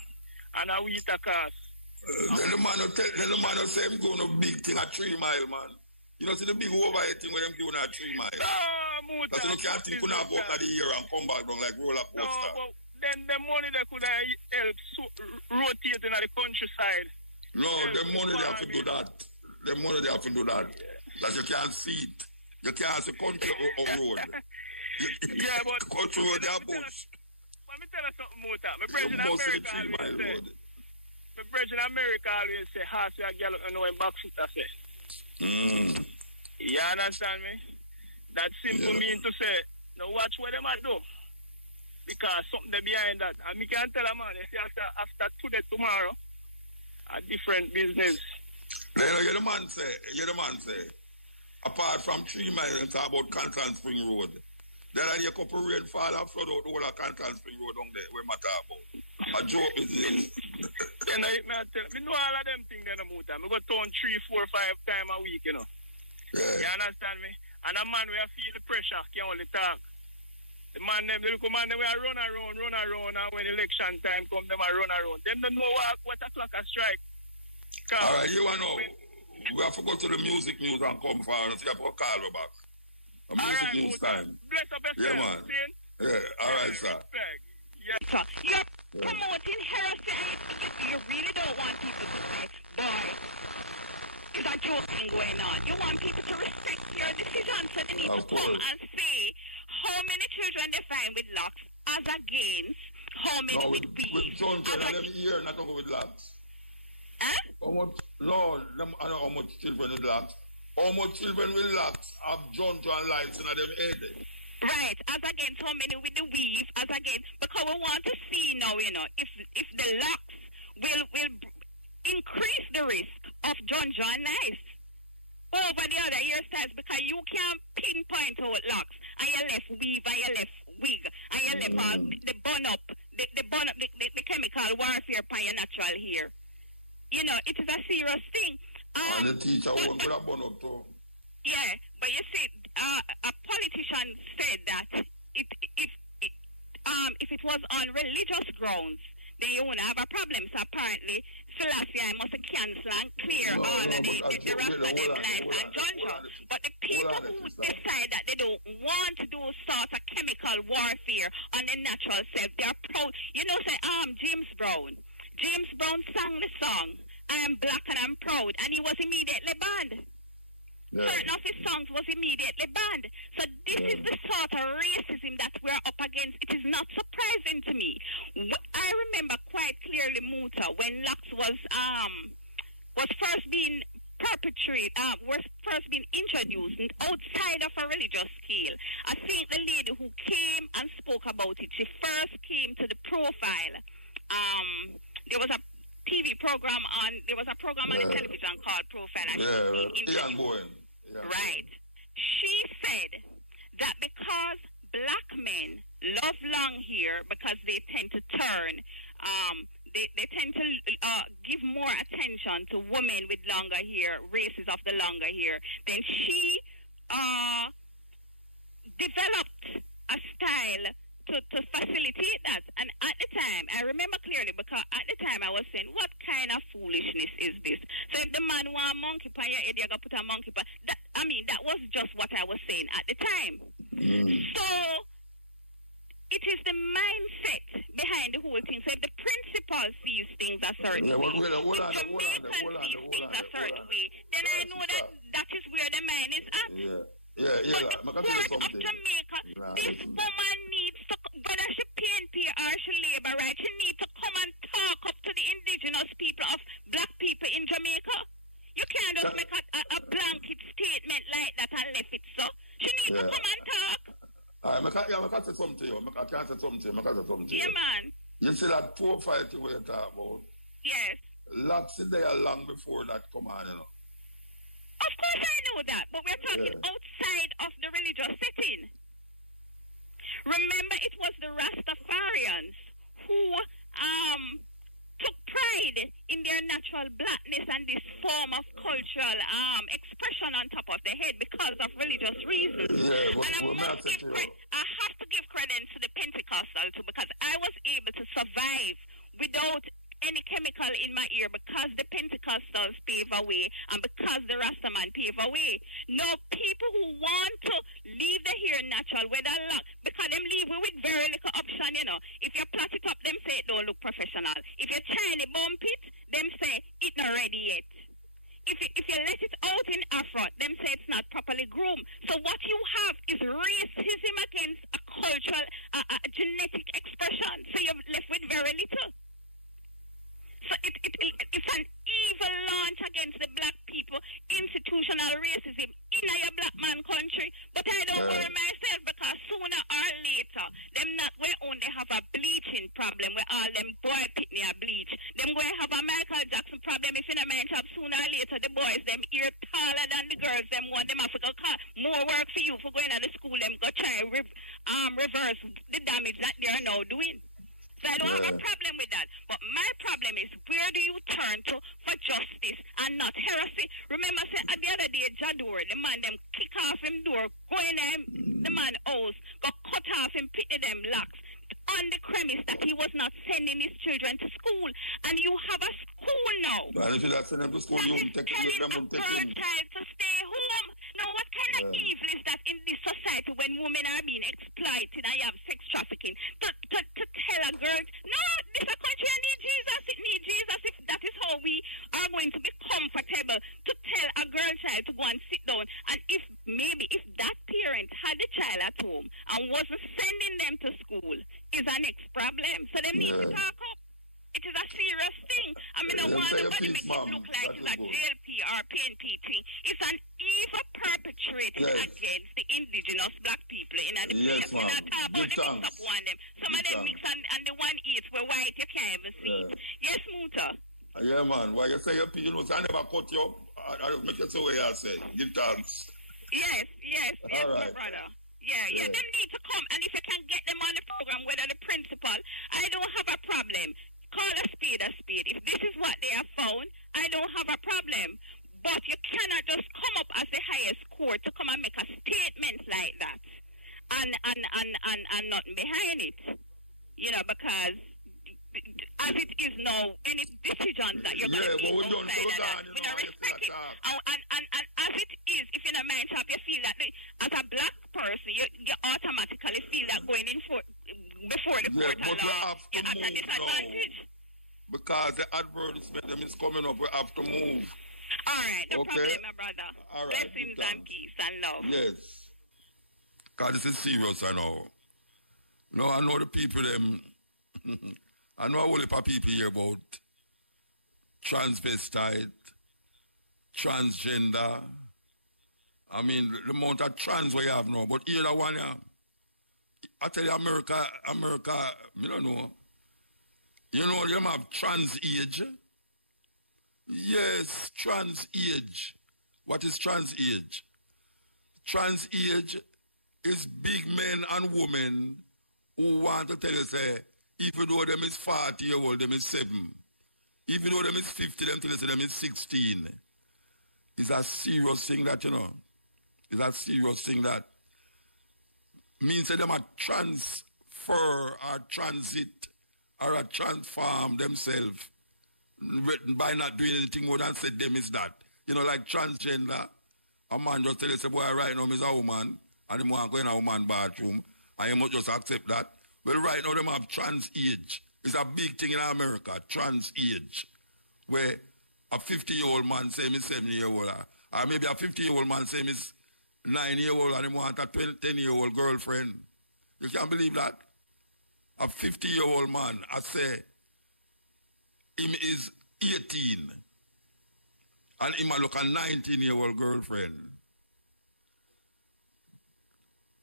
And a wheat a cast. The man who say him going a big thing at 3 mile, man. You know, see the big overhead thing when them doing at 3 mile. Muta. That's why you can't think you not go up the year and come back down like roller coaster. No, but then the money that could help rotate in the countryside. No, the money they have to do that. The money they have to do that. That you can't see it. You can't see country or road. Yeah, but country road, they are bush. Let me tell you something, Muta. My president America always say, "Half your girl and know in back foot." I say. You understand me? That simple mean to say, now watch what them a do. Because something behind that. And me can tell a man, if you after today, tomorrow, a different business. You know, the man say, apart from 3 miles, and talk about Canton Spring Road. There are a couple rain fall and flood out the whole of Canton Spring Road down there, where I talk about. A joke is this. Then I know all of them things in the motor. I go town 3, 4, 5 times a week, you know. Yeah. You understand me? And a man where feel the pressure can only talk. The man them, the man them will run around, and when election time comes, them will run around. Them don't know what o'clock a strike. All right, you want to know, we have to go to the music news and come for us. You have to call her back. The music news time. Bless up yourself. Yeah, man. Yeah, all right, sir. Yeah. So you're promoting heresy. You really don't want people to say, boy, there's a joke thing going on. You want people to respect your decision, so they need to come and see how many children they find with locks as against how many with weave. With children, them here, not over with locks. Huh? How much, no, I don't know how much children with locks. How much children with locks have John lines in them head? Right, as against how many with the weave, as against, because we want to see now, you know, if the locks will increase the risk of John life over the other hairstyles, because you can't pinpoint out locks, and you left weave, and you left wig, and you left all the bun up, the chemical warfare by your natural hair. You know, it is a serious thing. And the teacher won't put a bun up too. Yeah, but you see, a politician said that if it was on religious grounds, then you wouldn't have a problem. So apparently, Selassie must cancel and clear all of the rest of them life and Junja. But the people who decide that they don't want to do sort of chemical warfare on their natural self, they are proud. You know, say, James Brown. James Brown sang the song, I Am Black and I'm Proud, and he was immediately banned. Yeah. Certain of his songs was immediately banned. So this is the sort of racism that we're up against. It is not surprising to me. I remember quite clearly, Muta, when locks was first being perpetrated, was first being introduced outside of a religious scale. I think the lady who came and spoke about it, she first came to the profile. There was a TV program on the television called Profile. Right. She said that because black men love long hair because they tend to turn, they tend to give more attention to women with longer hair, races of the longer hair, then she developed a style to facilitate that. And at the time, I remember clearly, because at the time I was saying, what kind of foolishness is this? So if the man want a monkey pie your head, you got to put a monkey pie. That was just what I was saying at the time. So it is the mindset behind the whole thing. So if the principal sees things a certain way, if Jamaican sees things a certain way, then I know that is where the mind is at. But the court of Jamaica, this woman needs to, whether she PNP or she labor, right, she needs to come and talk up to the indigenous people of black people in Jamaica. You can't just make a blanket statement like that and left it so. She needs to come and talk. I can't say something to you. I can't say something to you. Yeah, man. You see that profile thing we talk about? Yes. Lots in there long before that come on, you know. Of course I know that, but we're talking outside of the religious setting. Remember, it was the Rastafarians who took pride in their natural blackness and this form of cultural expression on top of the head because of religious reasons. Yeah, and I have to give credit to the Pentecostal too, because I was able to survive without any chemical in my ear because the Pentecostals pave away and because the Rastaman pave away. Now, people who want to leave the hair natural, whether lock, because them leave with very little option, you know. If you plait it up, them say it don't look professional. If you tiny bump it, them say it not ready yet. If you let it out in Afro, them say it's not properly groomed. So what you have is racism against a cultural, a genetic expression. So you're left with very little. So it's an evil launch against the black people, institutional racism in a black man country. But I don't worry myself because sooner or later, them not where only have a bleaching problem where all them boy pitney are bleach. Them going to have a Michael Jackson problem if in a man job sooner or later the boys them ear taller than the girls, them want them have to go more work for you for going to the school, them go try reverse the damage that they are now doing. So I don't have a problem with that. But my problem is, where do you turn to for justice and not heresy? Remember, at the other day, Jador, the man, them kick off him door, go in the man house, go cut off him, pitney them locks, on the premise that he was not sending his children to school. And you have a school now. Well, if you not send them to school, you will take them. Girl child to stay home. Now, what kind of evil is that in this society when women are being exploited and you have sex trafficking? To tell a girl, no, this a country I need Jesus. It needs Jesus. If that is how we are going to be comfortable, to tell a girl child to go and sit down. And if that parent had the child at home and wasn't sending them to school, is a next problem. So they need to talk up. It is a serious thing. I mean, I want nobody make it look like it's a JLP or PNP thing. It's an evil perpetrated against the indigenous black people in the place. We're not talking about the mix up one them. Some of them mix and the one eats where white you can't even see it. Yes, Muta. Yeah, man. Why you say your people, I never cut you up. I make it so way I say. Give thanks. Yes, my brother. Yeah, them need to come. And if you can get them on the program, whether the principal, I don't have a problem. Call a spade a spade. If this is what they have found, I don't have a problem. But you cannot just come up as the highest court to come and make a statement like that and nothing behind it. You know, because as it is now, any decisions that you're going to make outside of that, we don't respect it. And as it is, if in a mind shop you feel that as a black person, you automatically feel that going in before the court of law, you're at a disadvantage. Because the advertisement is coming up, we have to move. All right, no problem, my brother. All right, blessings and peace and love. Yes. Because this is serious, I know. No, I know the people, I know a whole heap of people here about transvestite, transgender. I mean, the amount of trans we have now. But here, one, I tell you, America, I don't know. You know, you have trans age. Yes, trans age. What is trans age? Trans age is big men and women who want to tell you, say, even though them is 40 years old, them is 7. Even though them is 50, them tell you, say, them is 16. It's a serious thing that, you know. It's a serious thing that means that them are transfer or transit or a transform themselves by not doing anything more than say them is that. You know, like transgender, a man just tell you, say, boy, right now is a woman, and the man go in a woman bathroom, and you must just accept that. Well, right now, them have trans age. It's a big thing in America, trans age, where a 50-year-old man say he's 7-year-old, or maybe a 50-year-old man say he's 9-year-old, and he want a 10-year-old girlfriend. You can't believe that? A 50-year-old man, I say, him is 18, and him a look a 19-year-old girlfriend.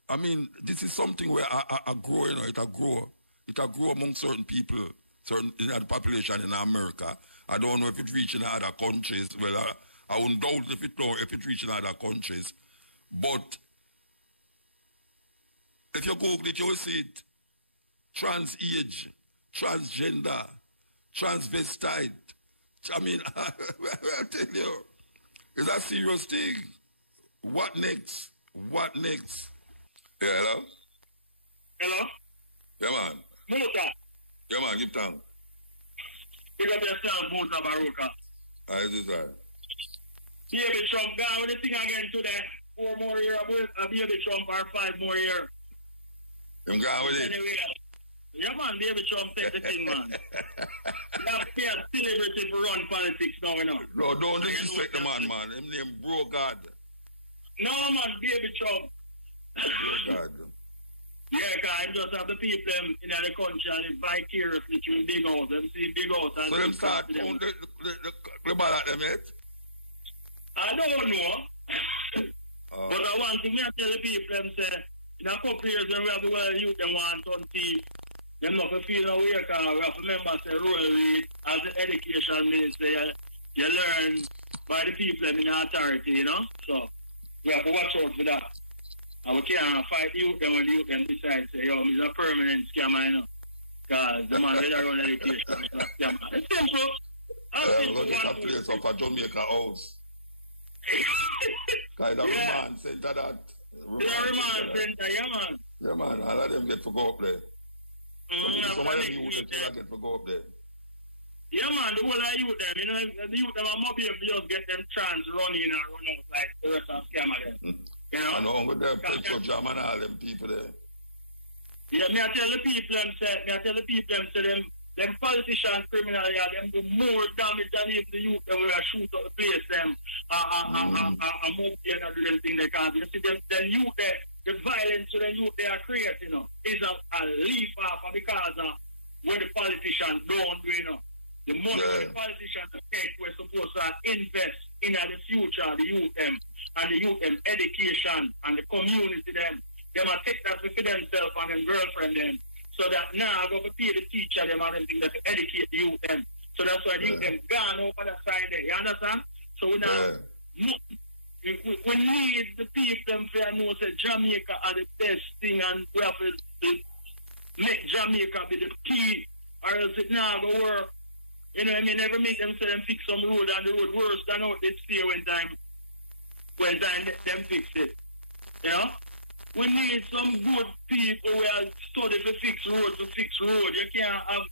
I mean, this is something where I grow, you know, it grow among certain people, certain in the population in America. I don't know if it reaches in other countries. Well, I wouldn't doubt if it reaches in other countries. But if you Google it, you will see it. Trans age, transgender, transvestite. I mean, I tell you, it's a serious thing. What next? What next? Yeah, hello? Hello? Yeah, man. Muta. Yeah, man, give tongue. Pick up yourself, Mutabaruka. Is this right? Baby Trump, guy, with the thing again today. 4 more years, Baby Trump, or 5 more years. I'm going with it. Anyway, yeah, man, Baby Trump take the thing, man. You have to be a celebrity to run politics now, you know. No, don't disrespect the man, man. His name, Bro God. No, man, Baby Trump. Bro God. Yeah, because I just have the people in the country and live vicariously through big house. Them see big house. And So them start the ball at them yet? I don't know. But I want to tell the people, them say, in a couple of years, when we have the world youth, them want on TV, them not to feel away, because we have to remember, say, rural read, as the education minister, you learn by the people in the authority, you know? So, we have to watch out for that. And we can't fight youth, them when the youth them decide, say, yo, he's a permanent scammer, you know? Because the man that run education is a scammer. It's simple. Look at a place of a Jamaica house. Because the remand center that. The remand center, yeah, man. Yeah, man. All of them get to go up there. Some of them youth that get to go up there. Yeah, man. The whole of youth them, you know, the youth them are mobile to just get them trans running and run out like the rest of scammer them. You know? I know with them Petro Jam and all them people there. Yeah, me I tell the people them say, them politicians, criminal, yeah, them do more damage than even the youth them will shoot up the place them and move there and do them thing they can't. You see them youth there, the violence to the youth they are creating, you know, is a leaf off because of what the politicians don't do, you know. The money the politicians take, we're supposed to invest in the future, the youth them, and the youth them education and the community them. They must take that for themselves and their girlfriend them. So that now I go to pay the teacher them and everything that to educate the youth them. So that's why the youth them gone over the side there. You understand? So we now we need the people them to know that Jamaica are the best thing and we have to make Jamaica be the key or else it now go work. You know what I mean? Never make them say them fix some road and the road worse than out they stay when time them fix it. You know? We need some good people who are study to fix road. You can't have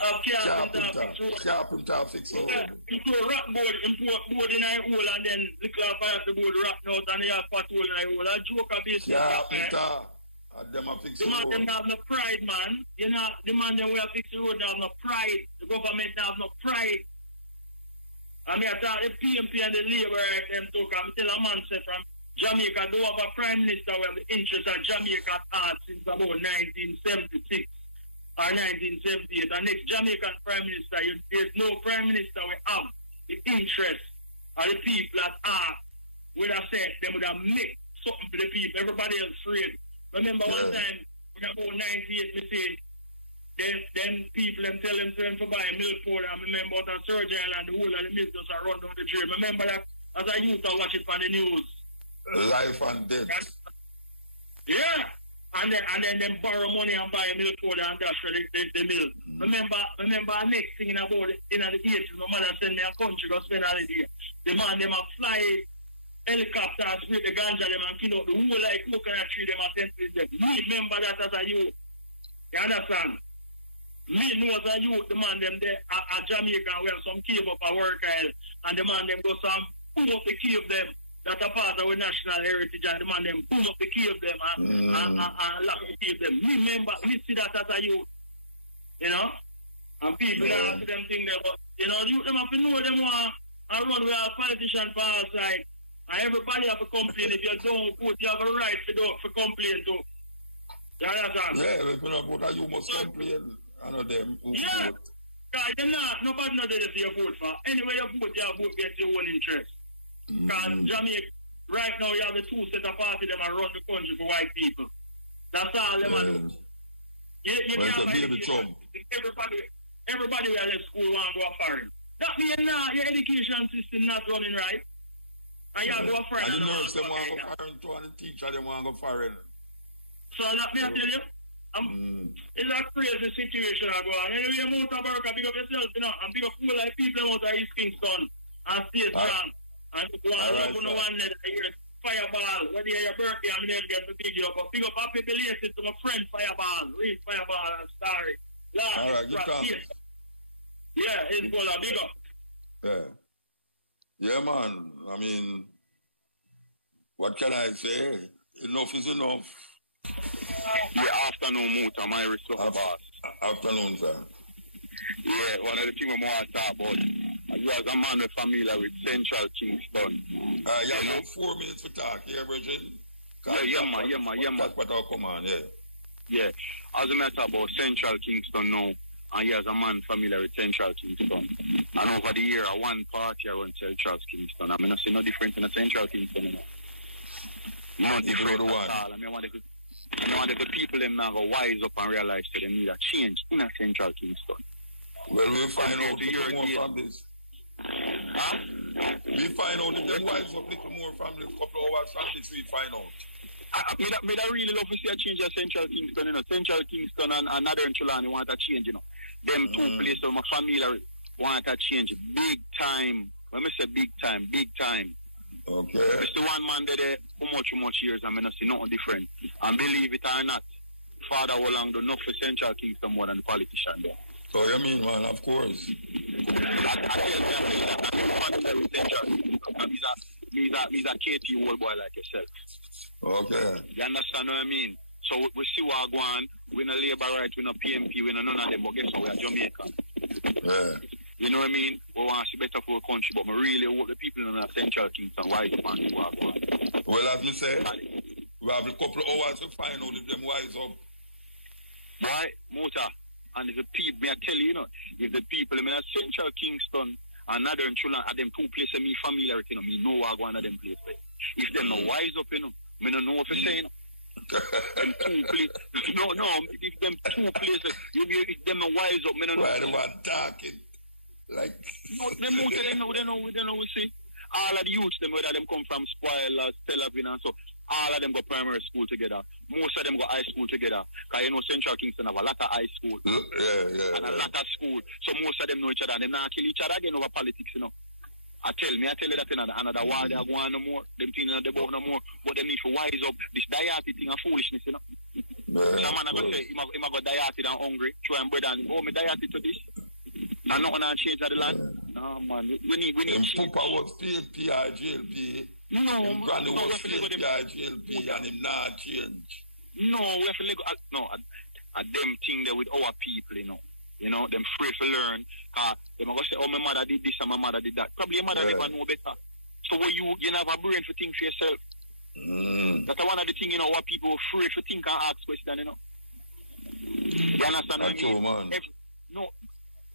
carpenter fix road. You put rock board, import board in a hole and then lick off the board rock out and you have pothole in a hole. A joke of this. Carpenter. Them a fix the man them have no pride, man. You know, the man them will fix the road, they have no pride. The government have no pride. I mean, I thought the PMP and the Labour them took. I'm tell a man say from Jamaica, do have a prime minister who have the interest of Jamaica art since about 1976 or 1978. And next Jamaican prime minister, there's no prime minister who have the interest of the people at art. Would have said they would have made something for the people. Everybody else afraid. Remember one time, when about 98, me say, then people them tell them to buy milk powder. I remember that surgery and the whole of the milk just run down the drain. Remember that as I used to watch it on the news. Life and death. Yeah. And then them borrow money and buy milk powder and that's for the milk. Remember the next thing about it, in the 80s, my mother sent me a country to spend holiday. The man them a fly helicopters with the ganja them and kill out the whole like coconut tree them and send to them. Me remember that as a youth. You understand? Me know as a youth, the man them there at Jamaica we have some cave up a work and the man them go some boom up the cave them. That's a part of our national heritage and the man them boom up the cave them and lock the cave them. Me remember, me see that as a youth. You know? And people now see them thing there, but you know, you them have to know them want and run with a politician for our side. And everybody have to complain. If you don't vote, you have a right for complain too. You understand? Yeah, if you don't vote, you must complain. I know them who vote. Because nobody knows that you vote for. Anyway, you vote get your own interest. Because Jamaica, right now, you have the two set of parties that run the country for white people. That's all them are doing. You can't buy everybody who has school want to go foreign. That means now your education system not running right. And you go foreign. And the nurse them want to go foreign too, and the teacher them want to go foreign. So that me I tell you, It's a crazy situation I go on. Anyway, Mutabaruka, big up yourself, you know, and big up full like people out of East Kingston and stay strong. And go and love on the one that here's Fireball. Whether your birthday, I'm never get to big you up. But big up happy belated to my friend Fireball. Read Fireball and Starry. Last yeah, it's good. Big up. Yeah. Yeah, man. I mean, what can I say? Enough is enough. Yeah, afternoon, Muta, my respect, boss. Afternoon, sir. Yeah, one of the things I want to talk about. You as a man with familiar with Central Kingston. You have 4 minutes for talk here, Bridget. Yeah, man. That's what I'll come on, yeah. Yeah, as a matter about Central Kingston now, and you as a man familiar with Central Kingston. And over the year, one party around Central Kingston. I mean, I see no difference in a Central Kingston, you know. No different at all. I mean, I want the people them now go wise up and realize that they need a change in a Central Kingston. Well, we'll find out more from this. Huh? We find out if they wise up a little more from this couple of hours from this, we find out. I really love to see a change at Central Kingston, you know. Central Kingston and Northern Trelawny want a change, you know. Them two places, my family want a change big time. When I say big time. Okay. It's the one man that for much years, I mean, I see nothing different. And believe it or not, Father Wolang do enough for Central Kingston more than the politician there. So you mean, man, of course. I tell you that I'm familiar with Central Kingston. He's a KT old boy like yourself. Okay. You understand what I mean? So we see what go on. We're not labor right, we're not PMP, we're not none of them, but guess what? We're Jamaica. Yeah. You know what I mean? We want to see better for our country, but we really hope the people in the Central Kingston wise up and what go on. Well, as me say, we have a couple of hours to find out if them wise up. Boy, Muta, and if the people, may I tell you, you know, if the people in the Central Kingston and Northern Trelawny are them two places, me familiar with, you know, me know what go on at them places. If them not wise up, you know, me don't know what to say, you know. Them two places, no, if them two places, if them not wise up, me don't know. Right about talking. Like, no, they know, we see. All of the youths, them whether them come from Spoilers, Tel Aviv, and so, all of them go primary school together. Most of them go high school together. Because you know, Central Kingston have a lot of high school. And a lot of school. So most of them know each other. And them not kill each other again over politics, you know. I tell you that in another war they are going no more. Them things they both no more. But them need to wise up. This diety thing of foolishness, you know. Some man are going to say, him go diety and hungry. Try and bread and me diety to this. And nothing on change of the land. No, man. We need change. Papa was PIGLP. No, Granny was PIGLP and him not change. No, we have to let go. No, them thing there with our people, you know. You know, them free to learn. They are going to say, oh, my mother did this and my mother did that. Probably your mother never know better. So you have a brain to think for yourself. That's one of the things, you know, what people are free to think and ask questions, you know. You understand what I mean? Man. No.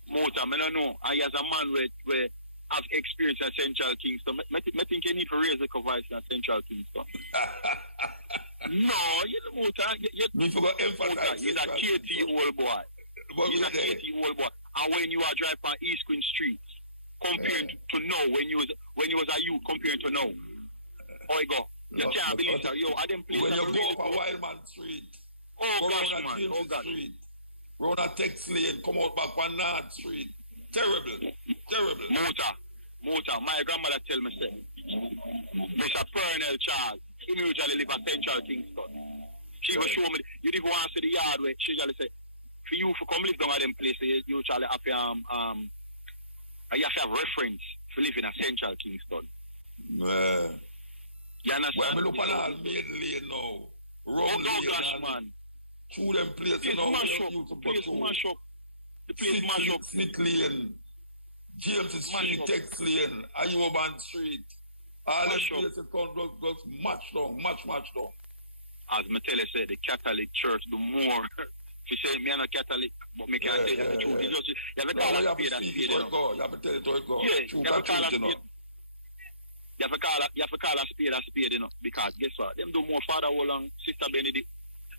Motor, I don't know. I as a man where I've experienced at Central Kingston, I think you need to raise the voice at Central Kingston. No, you know, Motor. Me forgot emphasize. He's a KT old boy. He's a KT old boy. And when you are driving on East Queen Street, comparing to now, when you was a youth, comparing to now, oh, you go. You can't believe that. Yo, I didn't play when you go up a Wildman Street, oh gosh, man. Oh, God. Round a Tex Lane, come out back on North Street. Terrible. Motor. My grandmother tell me, say, Mr. Pernell Charles, he usually live at Central Kingston. She will show me, you didn't want to see the yard where she usually say, for you to come live down at them places, you usually have to have reference for living at Central Kingston. You understand? Well, I look at all Main Lane now. Round Lane. Gosh, man. Through them places, the place mash up. Smith Lane, James Street, Tex Lane, Ayoban Street. All them places come just match down. As me tell you, say, the Catholic Church do more. She say, me not Catholic, but me can't tell you the truth. You have to call a spade a spade. You have to tell it how it goes. Yeah, you have to call a spade. You have to call a spade, you know, because guess what? Them do more Father Wolang, Sister Benedict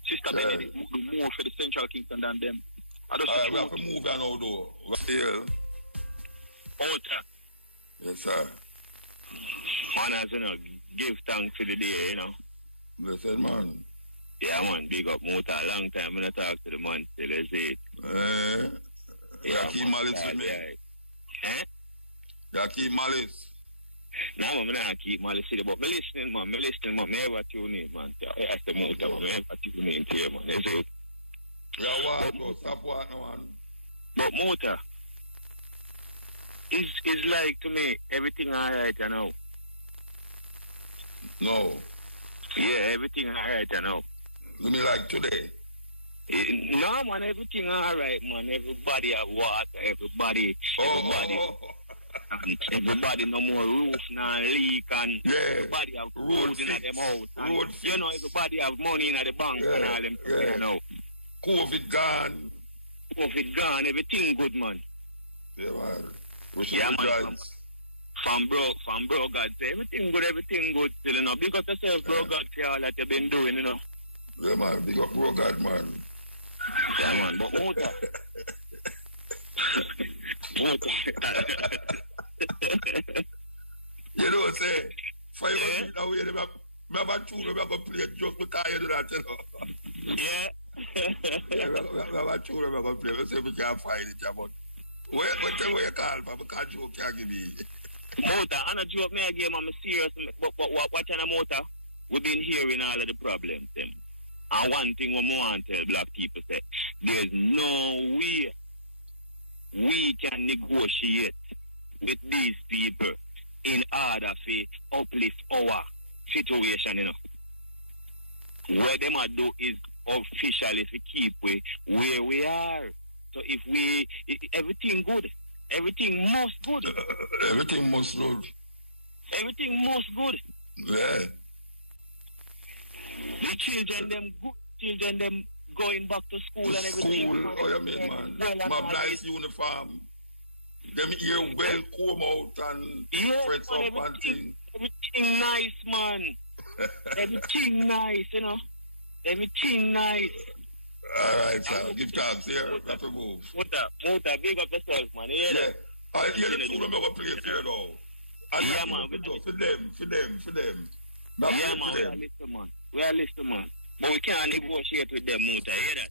do more for the Central Kingston than them. We have to move on now, though. Yeah. Outer. Yes, sir. Man, as you know, give thanks to the day, you know. Blessed man. Yeah, man, big up Muta. A long time when I talk to the man still, is it? Yeah, keep malice with me. Eh? Yeah, keep malice. No, man, I don't keep malice with you, but me listening, man. Me ever tune in, man. That's the Muta, man. Me ever tune in to you, man. Is it? Yeah, what? Stop what, man. But Muta, is like to me, everything alright, you know. No. Yeah, everything alright, you know. You mean like today? No, man, everything alright, man. Everybody have water, everybody no more roof, no leak, and everybody have food in them house. And, you know, everybody have money in the bank and all them, you know. COVID gone, everything good, man. Yeah, man. We should man. From bro God, say everything good, still, you know. Big up yourself, bro God, for all that you've been doing, you know. Yeah, man, big up bro God, man. Yeah, man, but Muta. You know, say, 5 feet away, I have a tune, I have a play a joke, because you do that, you know. Yeah. I have a tune, I have a play, let's say we can't find it, but where you call, but I can't joke, can't give me. Muta, I'm not joke me again, I'm serious, but what kind of Muta? We've been hearing all of the problems, them. And one thing we want to tell black people, say, there's no way we can negotiate with these people in order to uplift our situation, you know. What them are do is officially to keep where we are. So if everything good, everything most good. Everything most good. Everything most good. Yeah. The children them going back to school and everything. School, oh you mean, man. My nice uniform. Them ear well comb out and press up and things. Everything nice, man. Everything nice, you know. Everything nice. Alright, sir. Give thanks here. We have to move. Muta, big up yourself, man. You hear that? I hear the tune I'm going to play here now. Yeah, man. For them. Yeah, man. We are listening, man. But we can't negotiate with them, Muta. You hear that?